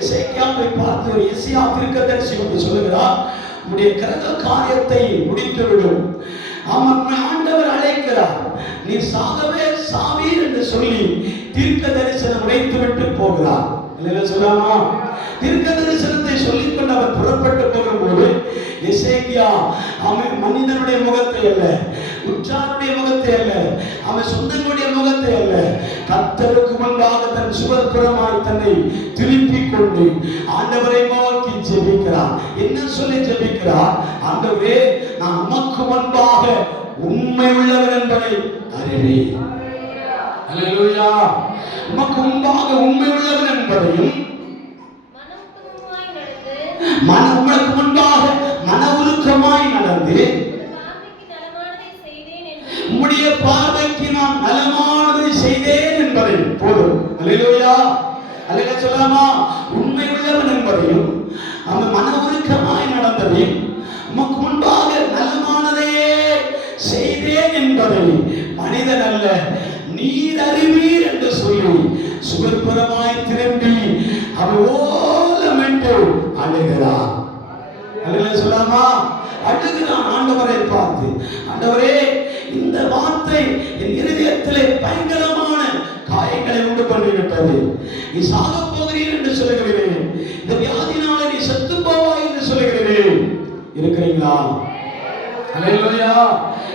எசேக்கியாவை பார்த்து ஒரு எசேக்கியா தீர்க்கதரிசி வந்து சொல்லுகிறார், உம்முடைய கிரக காரியத்தை முடித்து விடும். ஆண்டவர் அழைக்கிறார், நீ சாகவே சாவீர் என்று சொல்லி தீர்க்க தரிசனம் உரைத்து விட்டு போகிறார். சொல்லாமா. தீர்க்க தரிசனத்தை சொல்லிக் கொண்டு அவர் புறப்பட்டு போகும்போது எசேக்கியா அவன் மனிதனுடைய முகத்தை அல்ல, உற்றாருடைய முகத்தை அல்ல, அவன் சொந்தங்களுடைய முகத்தை அல்ல, கர்த்தருக்கு முன்பாக தன் சுவர்புறமாய் தன்னை திருப்பிக் கொண்டு ஆண்டவரை நோக்கி ஜெபிக்கிறார். என்ன சொல்லி ஜெபிக்கிறார்? ஆண்டவரே, நான் உமக்கு முன்பாக உண்மை உள்ளவர் என்பதை அறிவேன். அல்லேலூயா. உமக்கு முன்பாக உண்மை உள்ளவர் என்பதையும் உமக்கு முன்பாக மன உருக்கமாய் நடந்து உம்முடைய பார்வைக்கு நான் நலமானதை செய்தேன் என்பதை போதும். அல்லேலூயா. அல்லேலூயா சொல்லாமா. உண்மை உள்ளவன் என்பதையும் அவன் மன உருக்கமாய் நடந்ததையும் உமக்கு முன்பாக நலமானதையே செய்தேன் என்பதை மனிதன் அல்ல நீர் அறிவீர் என்று சொல்லி சுவர்புறமாய் திரும்பி அவன் ஓலமென்று அழுகிறான். அல்லேலூயா சொல்லாமா. அழுகிறான் ஆண்டவரை பார்த்து, ஆண்டவரே, இந்த வார்த்தை என் இருதயத்திலே பயங்கரமான காயங்களை உண்டு பண்ணிவிட்டது. நீ சாக போகிறீர் என்று சொல்லுகிறேன், இந்த வியாதினால நீ செத்து போவாய் என்று சொல்லுகிறேன். இருக்கிறீங்களா? அல்லேலூயா.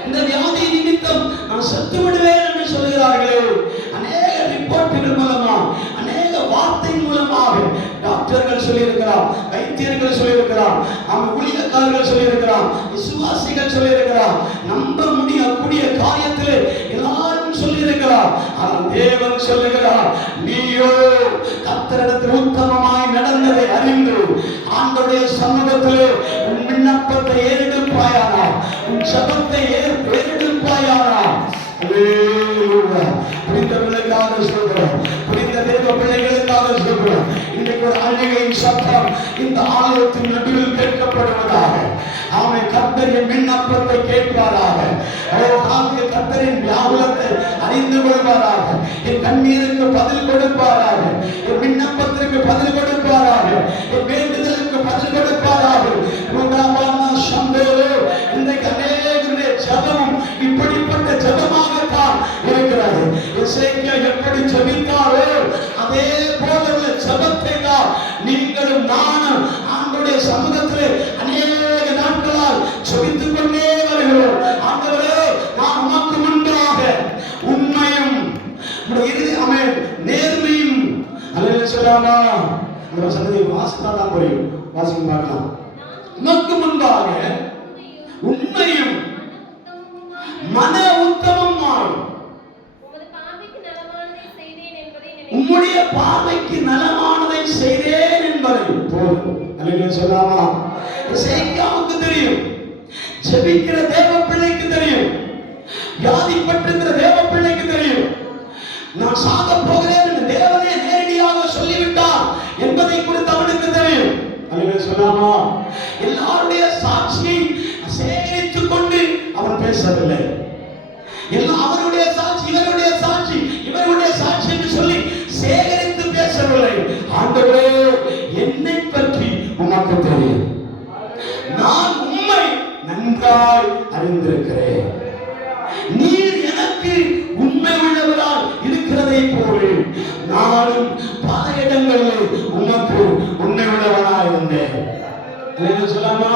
இந்த வியாதி நிமித்தம் நான் செத்து விடுவேன் என்று சொல்கிறார்களே, அநேக ரிப்போர்ட்டுகள் மூலமா, அநேக வார்த்தை மூலமாக டாக்டர்கள் சொல்லியிருக்கிறார், வைத்தியர்கள் சொல்லியிருக்கிறார், அவன் ஊழியக்காரர்கள் சொல்லியிருக்கிறார், விசுவாசிகள் சொல்லியிருக்கிறார், நம்ப முடியக்கூடிய காரியத்திலே எல்லாரும் சொல்லியிருக்கிறார். ஆனால் தேவன் சொல்லுகிறார், நீயோ கர்த்தரிடத்தில் உத்தமமாய் நடந்ததை அறிந்து ஆண்டவருடைய சமூகத்திலே உன் விண்ணப்பத்தை ஏறெடுப்பாயானால், உன் ஜெபத்தை ஏறெடுப்பாயானால். அல்லேலூயா. புரிந்தவர்களுக்காக சொல்கிறோம், புரிந்த தேவ பிள்ளைகளுக்காக சொல்கிறோம். இன்றைக்கு ஒரு அழுகையின் சத்தம் இந்த ஆலயத்தின் நடுவில் கேட்கப்படுவதாக. அவன் கர்த்தரின் விண்ணப்பத்தை கேட்பாராக. கர்த்தரின் வியாகுலத்தை அறிந்து கொள்வாராக. என் கண்ணீருக்கு பதில் கொடுப்பாராக, என் விண்ணப்பத்திற்கு பதில் கொடுப்பாராக, என் வேண்டுதலுக்கு பதில் கொடுப்பாராக. இன்றைக்கு அநேகருடைய ஜெபம் இப்படிப்பட்ட ஜெபமாகத்தான் இருக்கிறது. எசேக்கியா எப்படி ஜெபித்தாரோ அதே போல ஜெபத்தை தான் நீங்களும் நானும் ஆண்டவருடைய சமூகத்திலே அநேக நாட்களால் ஜெபித்துக் கொண்டே வருகிறோம். ஆண்டவரே, நான் உமக்கு முன்பாக உண்மையும் நேர்மையும். அல்லேலூயா சொல்லாமா. அந்த சந்ததி வாசித்தா தான் புரியும். வாசிக்க பார்க்கலாம். உமக்கு முன்பாக உண்மையும் மன உத்தமமாய் உம்முடைய பார்வைக்கு நலமானதை செய்தேன் என்பதை போதும். அல்லேலூயா சொல்லாமா? எசேக்கியாவுக்கு தெரியும், ஜெபிக்கிற தேவ பிள்ளைக்கு தெரியும், வியாதிப்பட்டிருக்கிற தேவ பிள்ளைக்கு தெரியும், நான் சாக போகிறேன் என்று தேவனே நேரடியாக சொல்லிவிட்டார் என்பதை குறித்து அவனுக்கு தெரியும். அல்லேலூயா சொல்லாமா? எல்லாருடைய சாட்சியை சேகரித்துக் கொண்டு அவன் பேசவில்லை. எல்லாம் அவருடைய சாட்சி, இவருடைய சாட்சி, இவருடைய சாட்சி என்று சொல்லி சேகரித்து பேசவில்லை. ஆண்டவரே, என்னை பற்றி உனக்கு தெரியும், நான் உம்மை நன்றாய் அறிந்திருக்கிறேன், நீர் எனக்கு உண்மை உள்ளவரால் இருக்கிறதை போல நானும் பல இடங்களில் உனக்கு உண்மை உள்ளவனாய் இருந்தேன். அல்லேலூயா சொல்லாமா?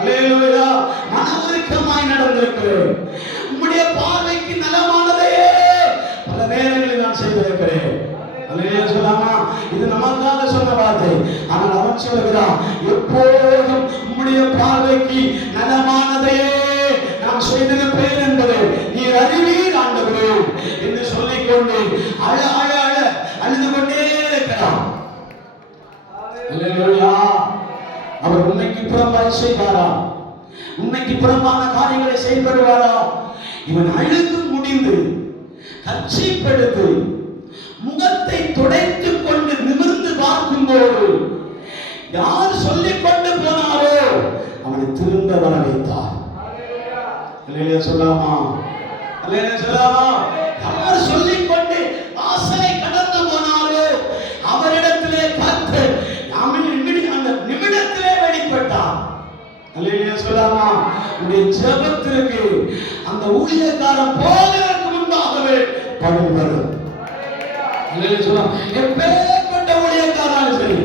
அல்லேலூயா. மனவுருக்கமாய் நடந்திருக்கிறேன், உம்முடைய பார்வைக்கு நலமானதையே பல நேரங்களில் நான் செய்திருக்கிறேன். அல்லேலூயா சொல்லாமா? இது நமக்காக சொன்ன வார்த்தை. ஆனால் அவன் சொல்லுகிறான், எப்போதும் உம்முடைய பார்வைக்கு நலமானதையே நான் செய்திருப்பேன் என்பதை நீர் அறிவீர் ஆண்டவரே என்று சொல்லிக்கொண்டு அழ அழ அழ அழுது கொண்டே இருக்கிறான். அல்லேலூயா. அவர் உண்மைக்கு புறம்பாய் செய்வாரா? உண்மைக்கு புறம்பான காரியங்களை செயல்படுவாரா? இவன் அழுது முடிந்து கர்ச்சீப்பெடுத்து முகத்தை துடைத்துக் கொண்டு நிமிர்ந்து பார்க்கும்போது யார் சொல்லிக் கொண்டு போனாரோ அவனை திரும்ப வர வைத்தார். அல்லேலூயா சொல்லாமா? அல்லேலூயா சொல்லாமா? யார் சொல்லிக் கொண்டு வாசலை கடந்து போனாரோ அவரிடத்திலே கர்த்தர் அந்த நிமிடத்திலே வெளிப்பட்டார். அல்லேலூயா சொல்லாமா? உடைய ஜெபத்திற்கு அந்த ஊழியக்காரன் போவதற்கு முன்பாகவே பதில் வரும். அல்லேலூயா சொல்லாமா? எப்பேற்பட்ட ஊழியக்காரனாலும் சரி,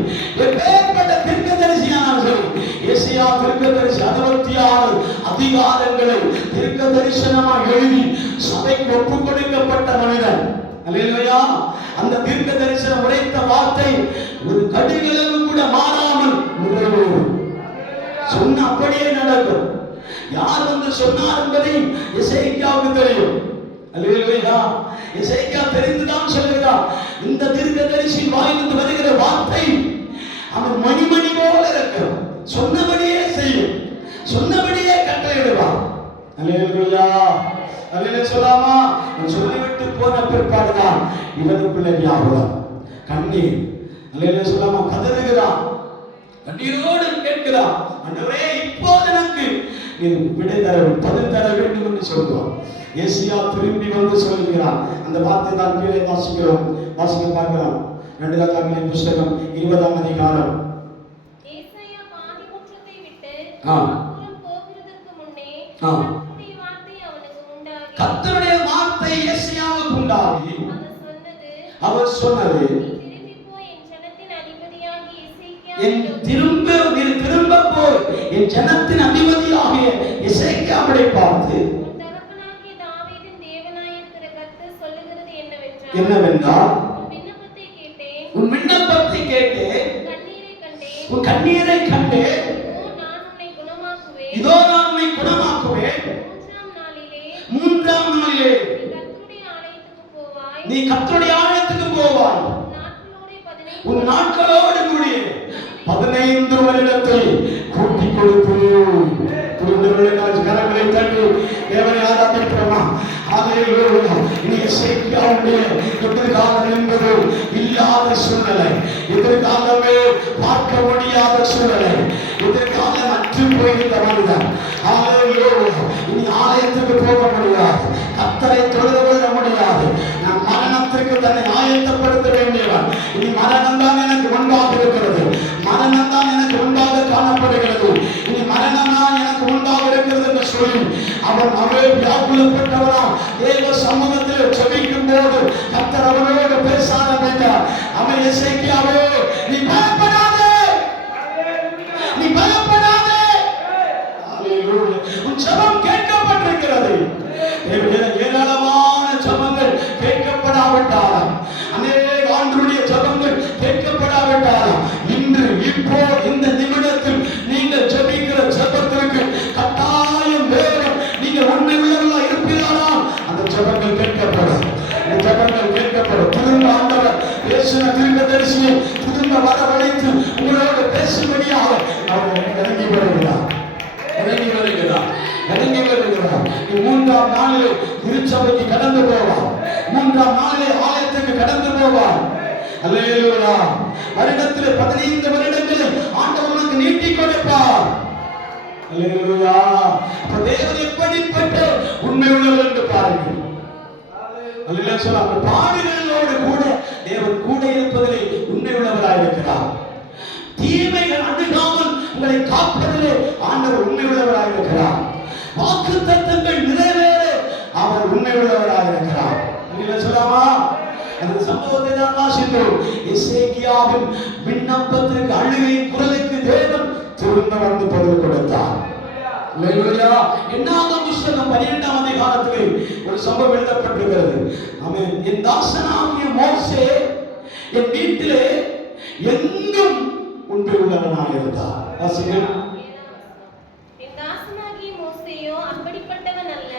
எப்பேற்பட்ட தீர்க்கதரிசியானாலும் சரி, ஏசாயா தீர்க்கதரிசி 66 அதிகாரங்களை தீர்க்க தரிசனமாக எழுதி சபைக்கு ஒப்புக் கொடுக்கப்பட்ட மனிதன். அல்லேலூயா. அந்த தீர்க்க தரிசனம் உரைத்த வார்த்தை ஒரு கடுகளவு கூட மாறாமல் நிறைவேறும். சொன்ன அப்படியே நடக்கும். யார் வந்து சொன்னார் என்பதை எசேக்கியாவுக்கு தெரியும். அல்லேலூயா. எசேக்கியா தெரிந்துதான் சொல்லுகிறார், இந்த தீர்க்கதரிசி வாயிலிருந்து வருகிற வார்த்தை அவன் மணிமணி போல இருக்கும், சொன்னபடியே செய்யும், சொன்னபடியே கட்டளையிடுவான். அல்லேலூயா. அல்லேலூயா சொல்லாமா? சொல்லிவிட்டு போன பிற்பாடுதான் இவனுக்குள்ள ஞாபகம், கண்ணீர். அல்லேலூயா சொல்லாமா? கதறுகிறான், கண்ணீரோடு கேட்கிறான், ஆண்டவரே இப்போது எனக்கு நீர் விடை தர பதில் தர வேண்டும் என்று சொல்கிறான். ஏசாயா திரும்பி வந்து சொல்கிறான். அந்த வார்த்தை தான் கீழே வாசிக்கிறோம், வாசிக்க பார்க்கிறோம். 2 ராஜாக்களின் புத்தகம் 20ஆம் அதிகாரம். ஏசாயா பாதிமுற்றத்தை விட்டு அப்புறம் போகிறதற்கு முன்னே கர்த்தருடைய வார்த்தை அவனுக்கு உண்டாகி, கர்த்தருடைய வார்த்தை ஏசாயாவுக்கு உண்டாகி அவர் சொன்னது, திரும்பி போய் என் ஜனத்தின் அதிபதியாகிய என் ஜனத்தின் அதிபதியாகிய எசேக்கியாவை பார்த்து, என்னவென்றால் உன் விண்ணப்பத்தை கேட்டேன், உன் கண்ணீரை கண்டேன், இதோ நான் உன்னை குணமாக்குவேன், 3ஆம் நாளிலே நீ கர்த்தருடைய ஆலயத்துக்கு போவாய், உன் நாட்களோடு கூடிய 15 வருடத்தை கூட்டிக் கொடுப்பேன். கரங்களை தட்டி தேவனை ஆராதிக்கிறோமா? அல்லேலூயா. இனி எசேக்கியாவுடைய எதிர்காலம் என்பது இல்லாத சூழ்நிலை, எதிர்காலமே பார்க்க முடியாத சூழ்நிலை, எதிர்காலம் அற்று போயிருந்த மனிதன். அல்லேலூயா. இனி ஆலயத்துக்கு போக முடியாது, கர்த்தரை தொழுது கொள்ள முடியாது, நான் மரணத்திற்கு தன்னை ஆயத்தப்படுத்த வேண்டியவன். இனி மரணம் தான் எனக்கு முன்பாக இருக்கிறது, மரணம் தான் எனக்கு முன்பாக காணப்படுகிறது, இனி மரணம் தான் எனக்கு முன்பாக இருக்கிறது என்று சொல்லி அவன் வியாகுலப்பட்டவனா தேவ சமூகத்தில் ஜெபிக்கும் போது கர்த்தர் அவனோடு பேச ஆரம்பித்தார். அவன் எசேக்கியாவே, நீ பயப்படாதே, நீ பயப்படாதே, அல்லேலூயா, உன் ஜெபம் கேட்கப்பட்டிருக்கிறது. ஏராளமான ஜெபங்கள் கேட்கப்படாவிட்டாலும், அநேக ஆண்டுடைய ஜெபங்கள் கேட்கப்படாவிட்டாலும், இன்று இப்போ இந்த நிமிடத்தில் நீங்கள் ஜெபிக்கிற ஜெபத்திற்கு கட்டாயம் தேவன் நீங்கள் உண்மை உள்ளவர்களாக இருப்பீர்களானால் அந்த ஜெபங்கள் கேட்கப்படும், அந்த ஜெபங்கள் கேட்கப்படும். திரும்ப ஆண்டவர் பேசின தீர்க்கதரிசியை திரும்ப வரவழைத்து உங்களோடு பேசும்படியாக அவர் இறங்கி வருகிறார். மூன்றாம் நாளிலே திருச்சபைக்கு கடந்து போவார். மூன்றாம் நாளிலே ஆலயத்துக்கு கடந்து போவார். அல்லேலூயா. வருடத்திலே 15 வருடங்களை ஆண்டவர் உனக்கு நீட்டி கொடுப்பார். அல்லேலூயா. தேவன் எப்படிப்பட்ட உண்மை உள்ளவர் என்று பாருங்கள். அல்லேலூயா. சொல்ல பாடுகளோடு கூட தேவன் கூட இருப்பதிலே உண்மை உள்ளவராக இருக்கிறார். தீமைகள் அணுகாமல் உங்களை காப்பதிலே ஆண்டவர் உண்மை உள்ளவராக இருக்கிறார். வாக்குத்தத்தங்கள் நிறைவேற அவர் உண்மை உள்ளவராக இருக்கிறார். சொல்லாமா அந்த சம்பவத்தை தான் வாசித்தோம். எசேக்கியாவின் விண்ணப்பத்திற்கு அழுகையின் குரலுக்கு தேவன் திரும்ப வந்து பதில் கொடுத்தார். அல்லேலூயா. என்னாகும் புத்தகம் 12ஆம் அதிகாரத்திலே ஒரு சம்பவம் எழுதப்பட்டிருக்கிறது. ஆமென். என் தாசனாகிய மோசே என் வீட்டிலே எங்கும் உண்மை உள்ளவனாக இருந்தார். வாசிங்கள்.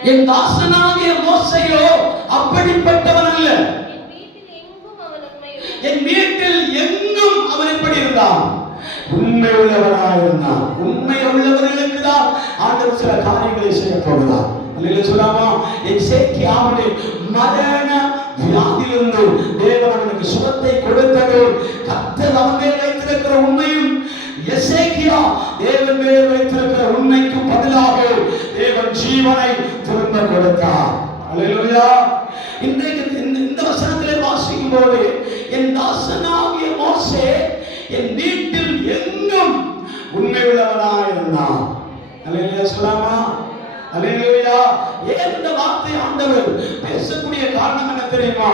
என் தாசனாகிய மோசேயோ அப்படிப்பட்டவன் அல்ல. என் வீட்டில் எங்கும் அவன் எப்படி இருந்தான்? உண்மை உள்ளவனாக இருந்தான். உண்மை உள்ளவர்களுக்கு தான் ஆண்டவர் சில காரியங்களை செய்ய போகிறார். அல்லேலூயா. சொல்லாமா எசேக்கியாவுடைய மரண வியாதியிலிருந்து தேவன் அவனுக்கு சுகத்தை கொடுத்தது. கர்த்தர் அவன் மேல் வைத்திருக்கிற உண்மையும் எசேக்கியா தேவன் மேல் வைத்திருக்கிற உண்மைக்கு பதிலாக தேவன் ஜீவனை திரும்ப கொடுத்தார். அல்லேலூயா. இன்றைக்கு இந்த வசனத்திலே வாசிக்கும் போது என் தாசனாகிய மோசே என் வீட்டில் எங்கும் உண்மை உள்ளவனாக இருந்தான். அல்லேலூயா. சொல்லாமா அல்லேலூயா. ஏன் இந்த வார்த்தை ஆண்டவர் பேசக்கூடிய காரணம் என்ன தெரியுமா?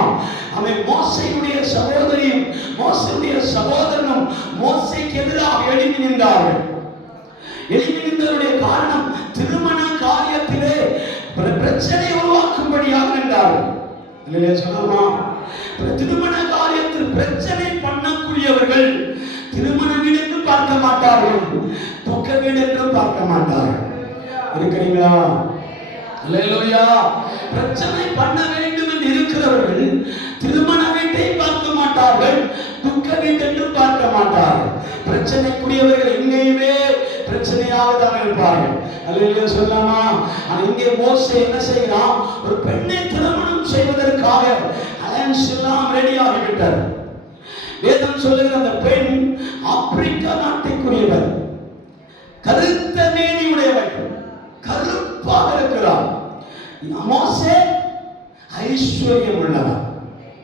அவன் மோசேயுடைய சகோதரியும் மோசேயுடைய சகோதரனும் மோசேக்கு எதிராக எழுப்பி நின்றார்கள். எழுப்பி நின்றதுடைய காரணம் திருமண காரியத்திலே பிரச்சனை உருவாக்கும்படியாக நின்றார்கள். அல்லேலூயா. சொல்லாமா திருமண காரியத்தில் பிரச்சனை பண்ணக்கூடியவர்கள் திருமண வீடு என்று பார்க்க மாட்டார்கள், துக்க வீடு என்று பார்க்க மாட்டார்கள். இருக்கிறீங்களா? அல்லேலூயா. பிரச்சனை பண்ண வேண்டும் என்று இருக்கிறவர்கள் திருமண வீட்டை பார்க்க மாட்டார்கள், துக்க வீட்டை என்று பார்க்க மாட்டார்கள். பிரச்சனைக்குரியவர்கள் எங்கேயுமே பிரச்சனையாக தான் இருப்பார்கள். அல்லேலூயா. சொல்லாமா இங்கே மோசே என்ன செய்யலாம்? ஒரு பெண்ணை திருமணம் செய்வதற்காக அலைன்ஸ் எல்லாம் ரெடி ஆகிவிட்டார். வேதம் சொல்லுகிற அந்த பெண் ஆப்பிரிக்கா நாட்டுக்குரியவர், கருத்த மேனி உடையவர், கருப்பாக இருக்கிறார். மோசே ஐஸ்வர்யம் உள்ளவர்.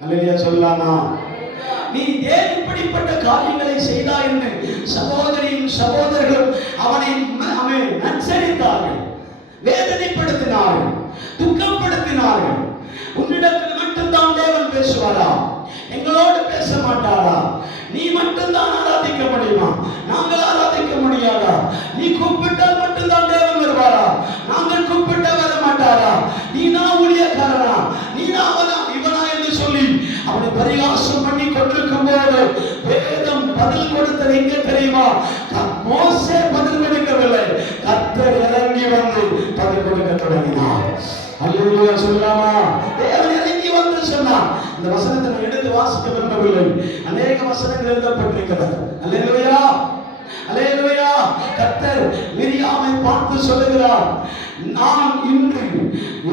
அல்லேலூயா. சொல்லாமா நீ ஏன் இப்படிப்பட்ட காரியங்களை செய்தாய் என்று சகோதரியும் சகோதரர்களும் அவனை நச்சரித்தார்கள், வேதனைப்படுத்தினார்கள், துக்கப்படுத்தினார்கள். உன்னிடத்தில் மட்டும்தான் தேவன் பேசுவாரா? எங்களோடு பேச மாட்டாரா? நீ மட்டும்தான் ஆராதிக்க முடியுமா? நாங்கள் ஆராதிக்க முடியாதா? நீ கூப்பிட்டால் மட்டும்தான் தேவன் வருவாரா? நாங்கள் கூப்பிட்ட வர மாட்டாரா? நீ நான் ஊழியக்காரனா? நீ அவனா இவனா என்று சொல்லி அவனை பரிகாசம் பண்ணி கொண்டிருக்கும் போது வேதம் பதில் கொடுத்தது எங்க தெரியுமா? மோசே பதில் கொடுக்கவில்லை, கர்த்தர் இறங்கி வந்து பதில் கொடுக்க தொடங்கினார். அல்லேலூயா. சொல்லாமா தேவன் இறங்கி வந்து சொன்னார். இந்த வசனத்தை நான் எடுத்து வாசிக்க விரும்பவில்லை, அநேக வசனங்கள் எழுதப்பட்டிருக்கிறது. அல்லேலூயா. அல்லேலூயா. கர்த்தர் மிரியாமை பார்த்து சொல்லுகிறார், நான் இன்று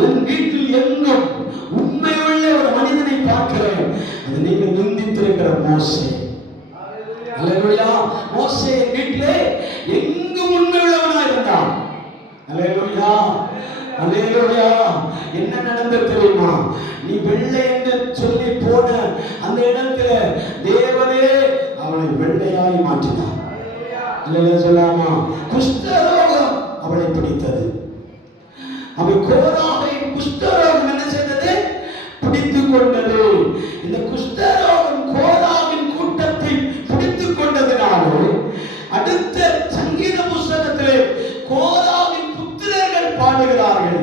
என் வீட்டில் எங்கும் உண்மையுள்ள ஒரு மனிதனை பார்க்கிறேன், அது நீங்கள் நிந்தித்திருக்கிற மோசே. அல்லேலூயா. மோசே வீட்டிலே எங்கும் உண்மையுள்ளவனாக இருந்தான். அல்லேலூயா. அல்லேலூயா. என்ன நடந்தது தெரியுமா? நீ வெள்ளை என்று சொல்லி போன அந்த இடத்துல தேவனே அவளை வெள்ளையாய் மாற்றினார். அல்லேலூயா. சொல்லாமா குஷ்டரோகம் அவளை பிடித்தது. அவள் கோராவை குஷ்டரோகம் என்ன செய்தது? பிடித்துக் கொண்டது. இந்த குஷ்டரோகம் கோராவின் கூட்டத்தை பிடித்துக் கொண்டதினாலே அடுத்த சங்கீத புஸ்தகத்திலே கோராவின் புத்திரர்கள் பாடுகிறார்கள்.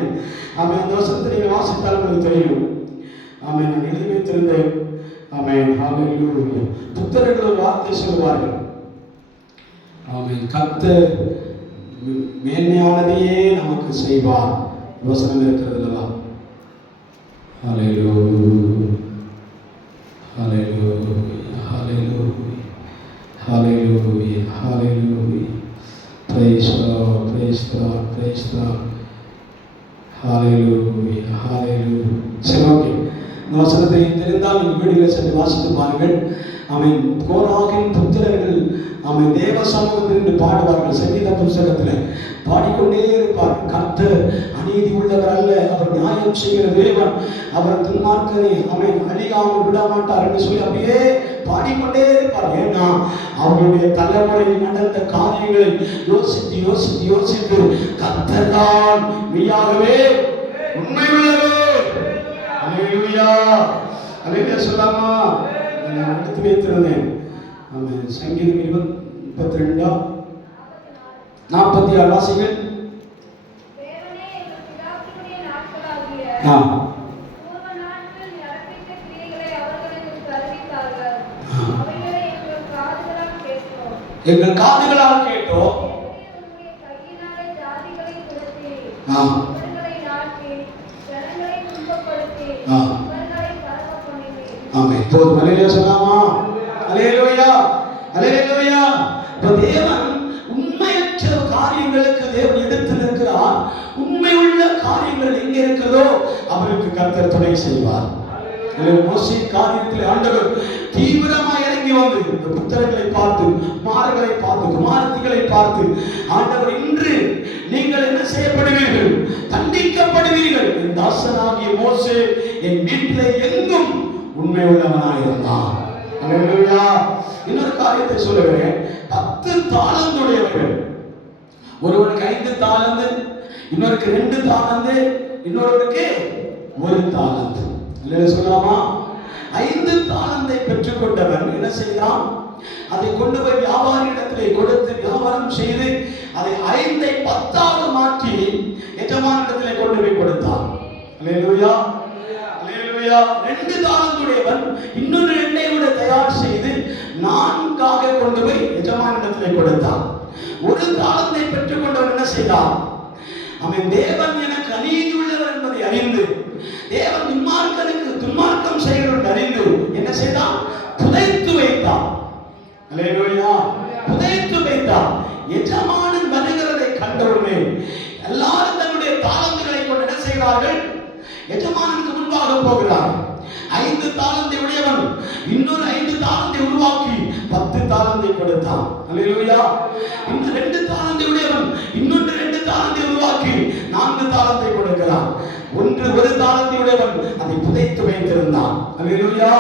ஆமென். இந்த வசனத்தை நீங்கள் வாசித்தால் உங்களுக்கு தெரியும். ஆமென். நான் எழுதி வைத்திருந்தேன். ஆமென். ஹல்லேலூயா. புத்திரர்கள் ஒரு வார்த்தை சொல்வார்கள். ஆமென். கர்த்தர் மேன்மையானதையே நமக்கு செய்வார். வசனம் இருக்கிறது அல்லவா? ஹல்லேலூயா. ஹல்லேலூயா. வீடுகளை சென்று வாசித்து பாருங்கள். அவன் கோராகின் புத்திரர்கள் அவன் தேவ சமூகத்தில் நின்று பாடுவார்கள். சங்கீத புஸ்தகத்தில் பாடிக்கொண்டே இருப்பார். கர்த்தர் அநீதி உள்ளவர் அல்ல, அவர் நியாயம் செய்கிற தேவன், அவர் துன்மார்க்கனை அவன் அழியாமல் விட மாட்டார் என்று சொல்லி அப்படியே பாடிக்கொண்டே இருப்பார். ஏன்னா அவருடைய தலைமுறையில் நடந்த காரியங்களை யோசித்து யோசித்து யோசித்து கர்த்தர் தான் மெய்யாகவே உண்மை உள்ளவர். அல்லேலூயா அல்லேலூயா சொல்லாமா? நான் எடுத்து வைத்திருந்தேன். அவன் சங்கீதம் 22:46 வாசிகள். எங்கள் காதுகளால் கேட்டோம். ஆமென். போதும். அல்லேலூயா சொல்லாமா? அல்லேலூயா அல்லேலூயா. தேவன் உண்மையற்ற காரியங்களுக்கு தேவன் எடுத்து நிற்கிறார். உண்மையுள்ள காரியங்கள் எங்கே இருக்கிறதோ அவருக்கு கர்த்தர் துணை செய்வார். மோசே காரியத்தில் ஆண்டவர் தீவிரமாக இறங்கி வந்து இந்த புத்திரர்களை பார்த்து, குமாரர்களை பார்த்து, குமாரத்திகளை பார்த்து, ஆண்டவர் இன்று நீங்கள் என்ன செய்யப்படுவீர்கள்? தண்டிக்கப்படுவீர்கள். என் தாசனாகிய மோசே என் வீட்டில் எங்கும் உண்மை உள்ளவனாயிருந்தான். அல்லேலூயா. இன்னொரு காரியத்தை சொல்லுகிறேன். 10 தாலந்துடையவர்கள், ஒருவனுக்கு 5 தாலந்து, இன்னொருக்கு 2 தாலந்து, இன்னொருவருக்கு 1 தாலந்து. அல்லேலூயா சொல்லலாமா? 5 தாலந்தை பெற்றுக்கொண்டவன் என்ன செய்தான்? அதை கொண்டு போய் வியாபாரியிடத்திலே கொடுத்து வியாபாரம் செய்து அதை 5ஐ 10ஆக மாற்றி எஜமானிடத்திலே கொண்டு போய் கொடுத்தான். அல்லேலூயா அல்லேலூயா. 2 தாலந்துடையவன் இன்னொரு 2ஐ கூட தயார் செய்து 4ஆக கொண்டு போய் எஜமானிடத்திலே கொடுத்தான். 1 தாலந்தை பெற்றுக்கொண்டவன் என்ன செய்தான்? அவன் தேவன் எனக்கு அநீதி உள்ளவர் என்பதை அறிந்து, தேவன் துன்மார்க்கனுக்கு துன்மார்க்கம் செய்கிறவன் அறிந்து என்ன செய்தான்? புதைத்து வைத்தான். அல்லேலூயா. புதைத்து வைத்தான். எஜமானன் வருகிறதை கண்டவுடனே எல்லாரும் தன்னுடைய தாளந்துகளை கொண்டு என்ன செய்கிறார்கள்? எஜமானனுக்கு முன்பாக போகிறார். 5 தாளந்தை உடையவன் இன்னொரு 5 தாளந்தை உருவாக்கி 10 தாளந்தை கொடுத்தான். அல்லேலூயா. இன்னும் 2 தாளந்தை உடையவன் இன்னொரு 2 தாளந்தை உருவாக்கி 4 தாளந்தை கொடுக்கிறான். 1 தாளந்தை உடையவன் அதை புதைத்து வைத்திருந்தான். அல்லேலூயா.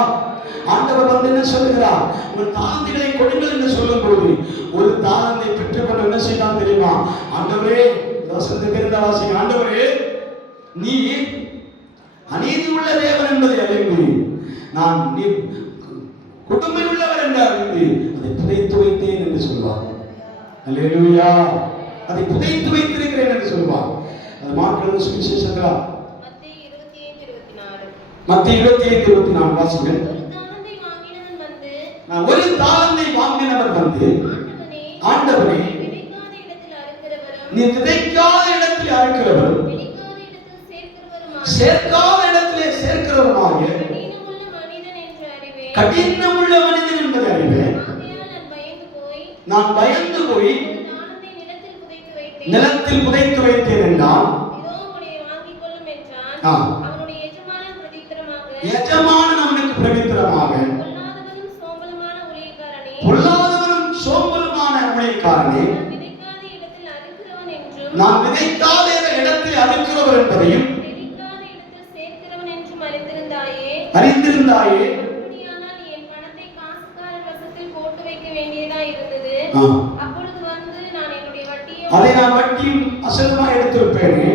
ஆண்டவர் வந்து என்ன சொல்லுகிறார்? உங்கள் தாளந்தைகளை கொடுங்கள் என்று சொல்லும் பொழுது 1 தாளந்தை பெற்றுக்கொண்டு என்ன செய்தான் தெரியுமா? ஆண்டவரே, ஆண்டவரே, நீ அநீதி உள்ள தேவன் என்பதை அறிந்து, நான் நீ கொடுமை உள்ளவர் என்று அறிந்து அதை புதைத்து வைத்தேன் என்று சொல்வார். அல்லேலூயா. அதை புதைத்து வைத்திருக்கிறேன் என்று சொல்வார். அது மார்க் சுவிசேஷங்களா? மத்தேயு 25:24 வாசிங்கள். 1 தாலந்தை வாங்கினவர் வந்து, ஆண்டவனே, நீ விதைக்காத இடத்தில் அறுக்கிறவர், சேர்க்காத இடத்திலே சேர்க்கிறவருமாகிய கடினமுள்ள மனிதன் என்பதை அறிவேன். நான் பயந்து போய் நிலத்தில் புதைத்து வைத்தேன் என்றால், எஜமானன் அவனுக்கு பிரவித்திரமாக, பொல்லாதவனும் சோம்பலுமான ஊழியக்காரனே, நான் விதைக்காத இடத்தில் அறுக்கிறவர் என்பதையும் அறிந்திருந்தாயே, அதை நான் வட்டியும் அசலுமா எடுத்திருப்பேனே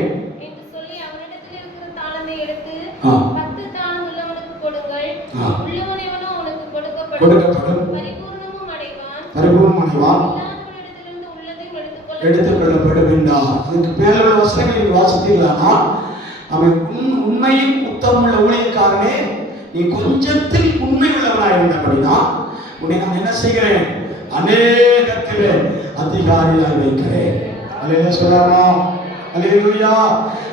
என்று சொல்லி அவனிடத்தில் இருக்கிற தாளந்தை எடுத்து 10 தாளந்து உள்ளவனுக்கு கொடுங்கள். உள்ளவனெவனோ அவனுக்கு கொடுக்கப்படும். பரிபூர்ணமும் அடைவான். இல்லாதவனிடத்திலிருந்து உள்ளதையும் எடுத்துக்கொள்ளப்படும் என்றார். அதுக்கு மேலுள்ள வசனங்களை வாசித்தீர்களா? அவன் உண்மையும் உத்தமுள்ள ஊழியக்காரனே, நீ கொஞ்சத்தில் உண்மை உள்ளவனாய் இருந்தபடினா உன்னை நான் என்ன செய்கிறேன்? அநேகத்திலே அதிகாரியாய் வைக்கிறேன். அல்லேலூயா சொல்லலாமா? அல்லேலூயா.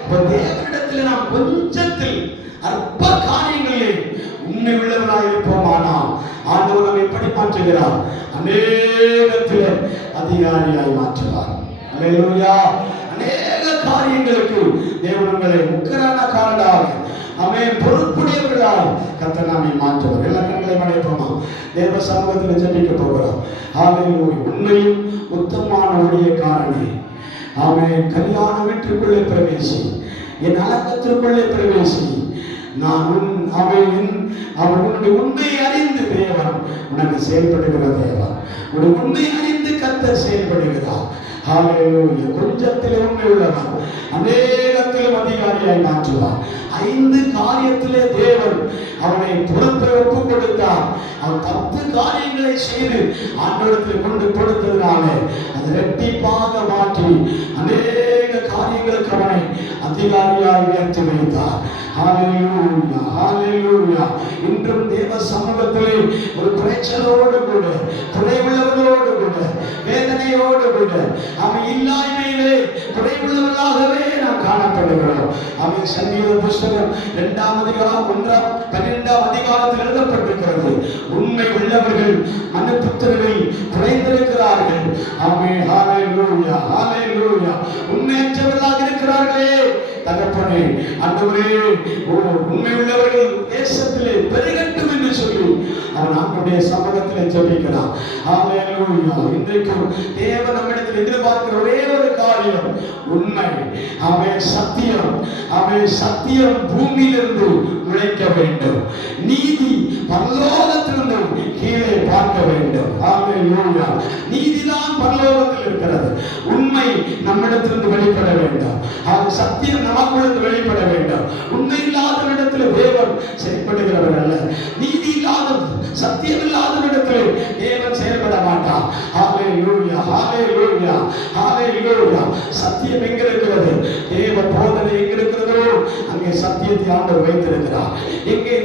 தேவனிடத்தில் நாம் கொஞ்சத்தில் அற்ப காரியங்களில் உண்மை உள்ளவனாய் இருப்போமானால் ஆண்டவர் நம்மை எப்படி மாற்றுகிறார்? அநேகத்திலே அதிகாரியாய் மாற்றுவார். அல்லேலூயா. அநேக காரியங்களுக்கு தேவன் உங்களை உக்கரான காரணமாக ஆமென் பொறுப்புடையவர்களாய் கர்த்தர் நம்மை மாற்றுவார். எல்லா கண்களை அடைப்போமா? தேவ சமூகத்தில் ஜெபிக்க போகிறோம். ஹalleluya. உண்மையும் உத்தமமான ஊழியக்காரனே, ஆமென், கல்யாண வீட்டுக்குள்ளே பிரவேசி, என் அலங்கத்திற்குள்ளே பிரவேசி. நான் அவனுடைய உண்மையை அறிந்து தேவன் உனக்கு செயல்படுகிற தேவன், உன்னுடைய உண்மை அறிந்து கர்த்தர் செயல்படுகிறார். ஹalleluya. கொஞ்சத்திலே உண்மை உள்ளவன் அநேகத்திலும் அதிகாரியாய் மாற்றுவார். 5 காரியத்திலே தேவன் அவனை பொறுப்பை ஒப்புக் கொடுத்தார். அவன் 10 காரியங்களை செய்து ஆண்டவரிடத்தில் கொண்டு கொடுத்ததினாலே அது இரட்டிப்பாக மாற்றி அநேக காரியங்களுக்கு அவனை அதிகாரியாய் உயர்த்தி வைத்தார். ஹalleluya, ஹalleluya. இன்றும் தேவ சமூகத்திலே ஒரு பிரச்சனையோடு கூட, குறைவுள்ளவர்களோடு கூட, வேதனையோடு கூட, அவன் இல்லாமையிலே குறைவுள்ளவர்களாகவே நாம் காணப்படுகிறோம். அவன் சங்கீத புஸ்தகம் 2ஆம் அதிகாரம் 12ஆம் அதிகாரத்தில் எழுதப்பட்டிருக்கிறது. உண்மை உள்ளவர்கள் மனுபுத்திரர்கள் குறைந்திருக்கிறார்கள். ஆமென், ஹalleluya, ஹalleluya. உண்மையற்றவர்களாக இருக்கிறார்களே தகப்பனே, ஆண்டவரே, உண்மை உள்ளவர்கள் தேசத்திலே பெருகட்டும் என்று சொல்லி அவன் ஆண்டவருடைய சமூகத்திலே ஜெபிக்கிறான். ஹalleluya. இன்றைக்கும் தேவன் நம்மிடத்தில் எதிர்பார்க்கிற ஒரே ஒரு காரியம் உண்மை. அவன் சத்தியம், அவன் சத்தியம் பூமியிலிருந்து உழைக்க வேண்டும். நீதி பரலோகத்திலிருந்து கீழே பார்க்க வேண்டும். ஹalleluya. நீதிதான் பரலோகத்தில் இருக்கிறது. உண்மை நம்மிடத்திலிருந்து வெளிப்பட வேண்டும். அது சத்தியம் நமக்குள்ளிருந்து வெளிப்பட வேண்டும். உண்மை இல்லாதவரிடத்தில் தேவன் செயல்படுகிறவர் அல்ல. நீதி இல்லாத, சத்தியம் இல்லாதவரிடத்தில் தேவன் செயல்பட மாட்டார். ஹalleluya, ஹalleluya, ஹalleluya. சத்தியம் எங்க இருக்கிறது? தேவ போதனை எங்க இருக்கிறதோ அங்கே சத்தியத்தை ஆண்டவர் வைத்திருக்கிறார். எங்கே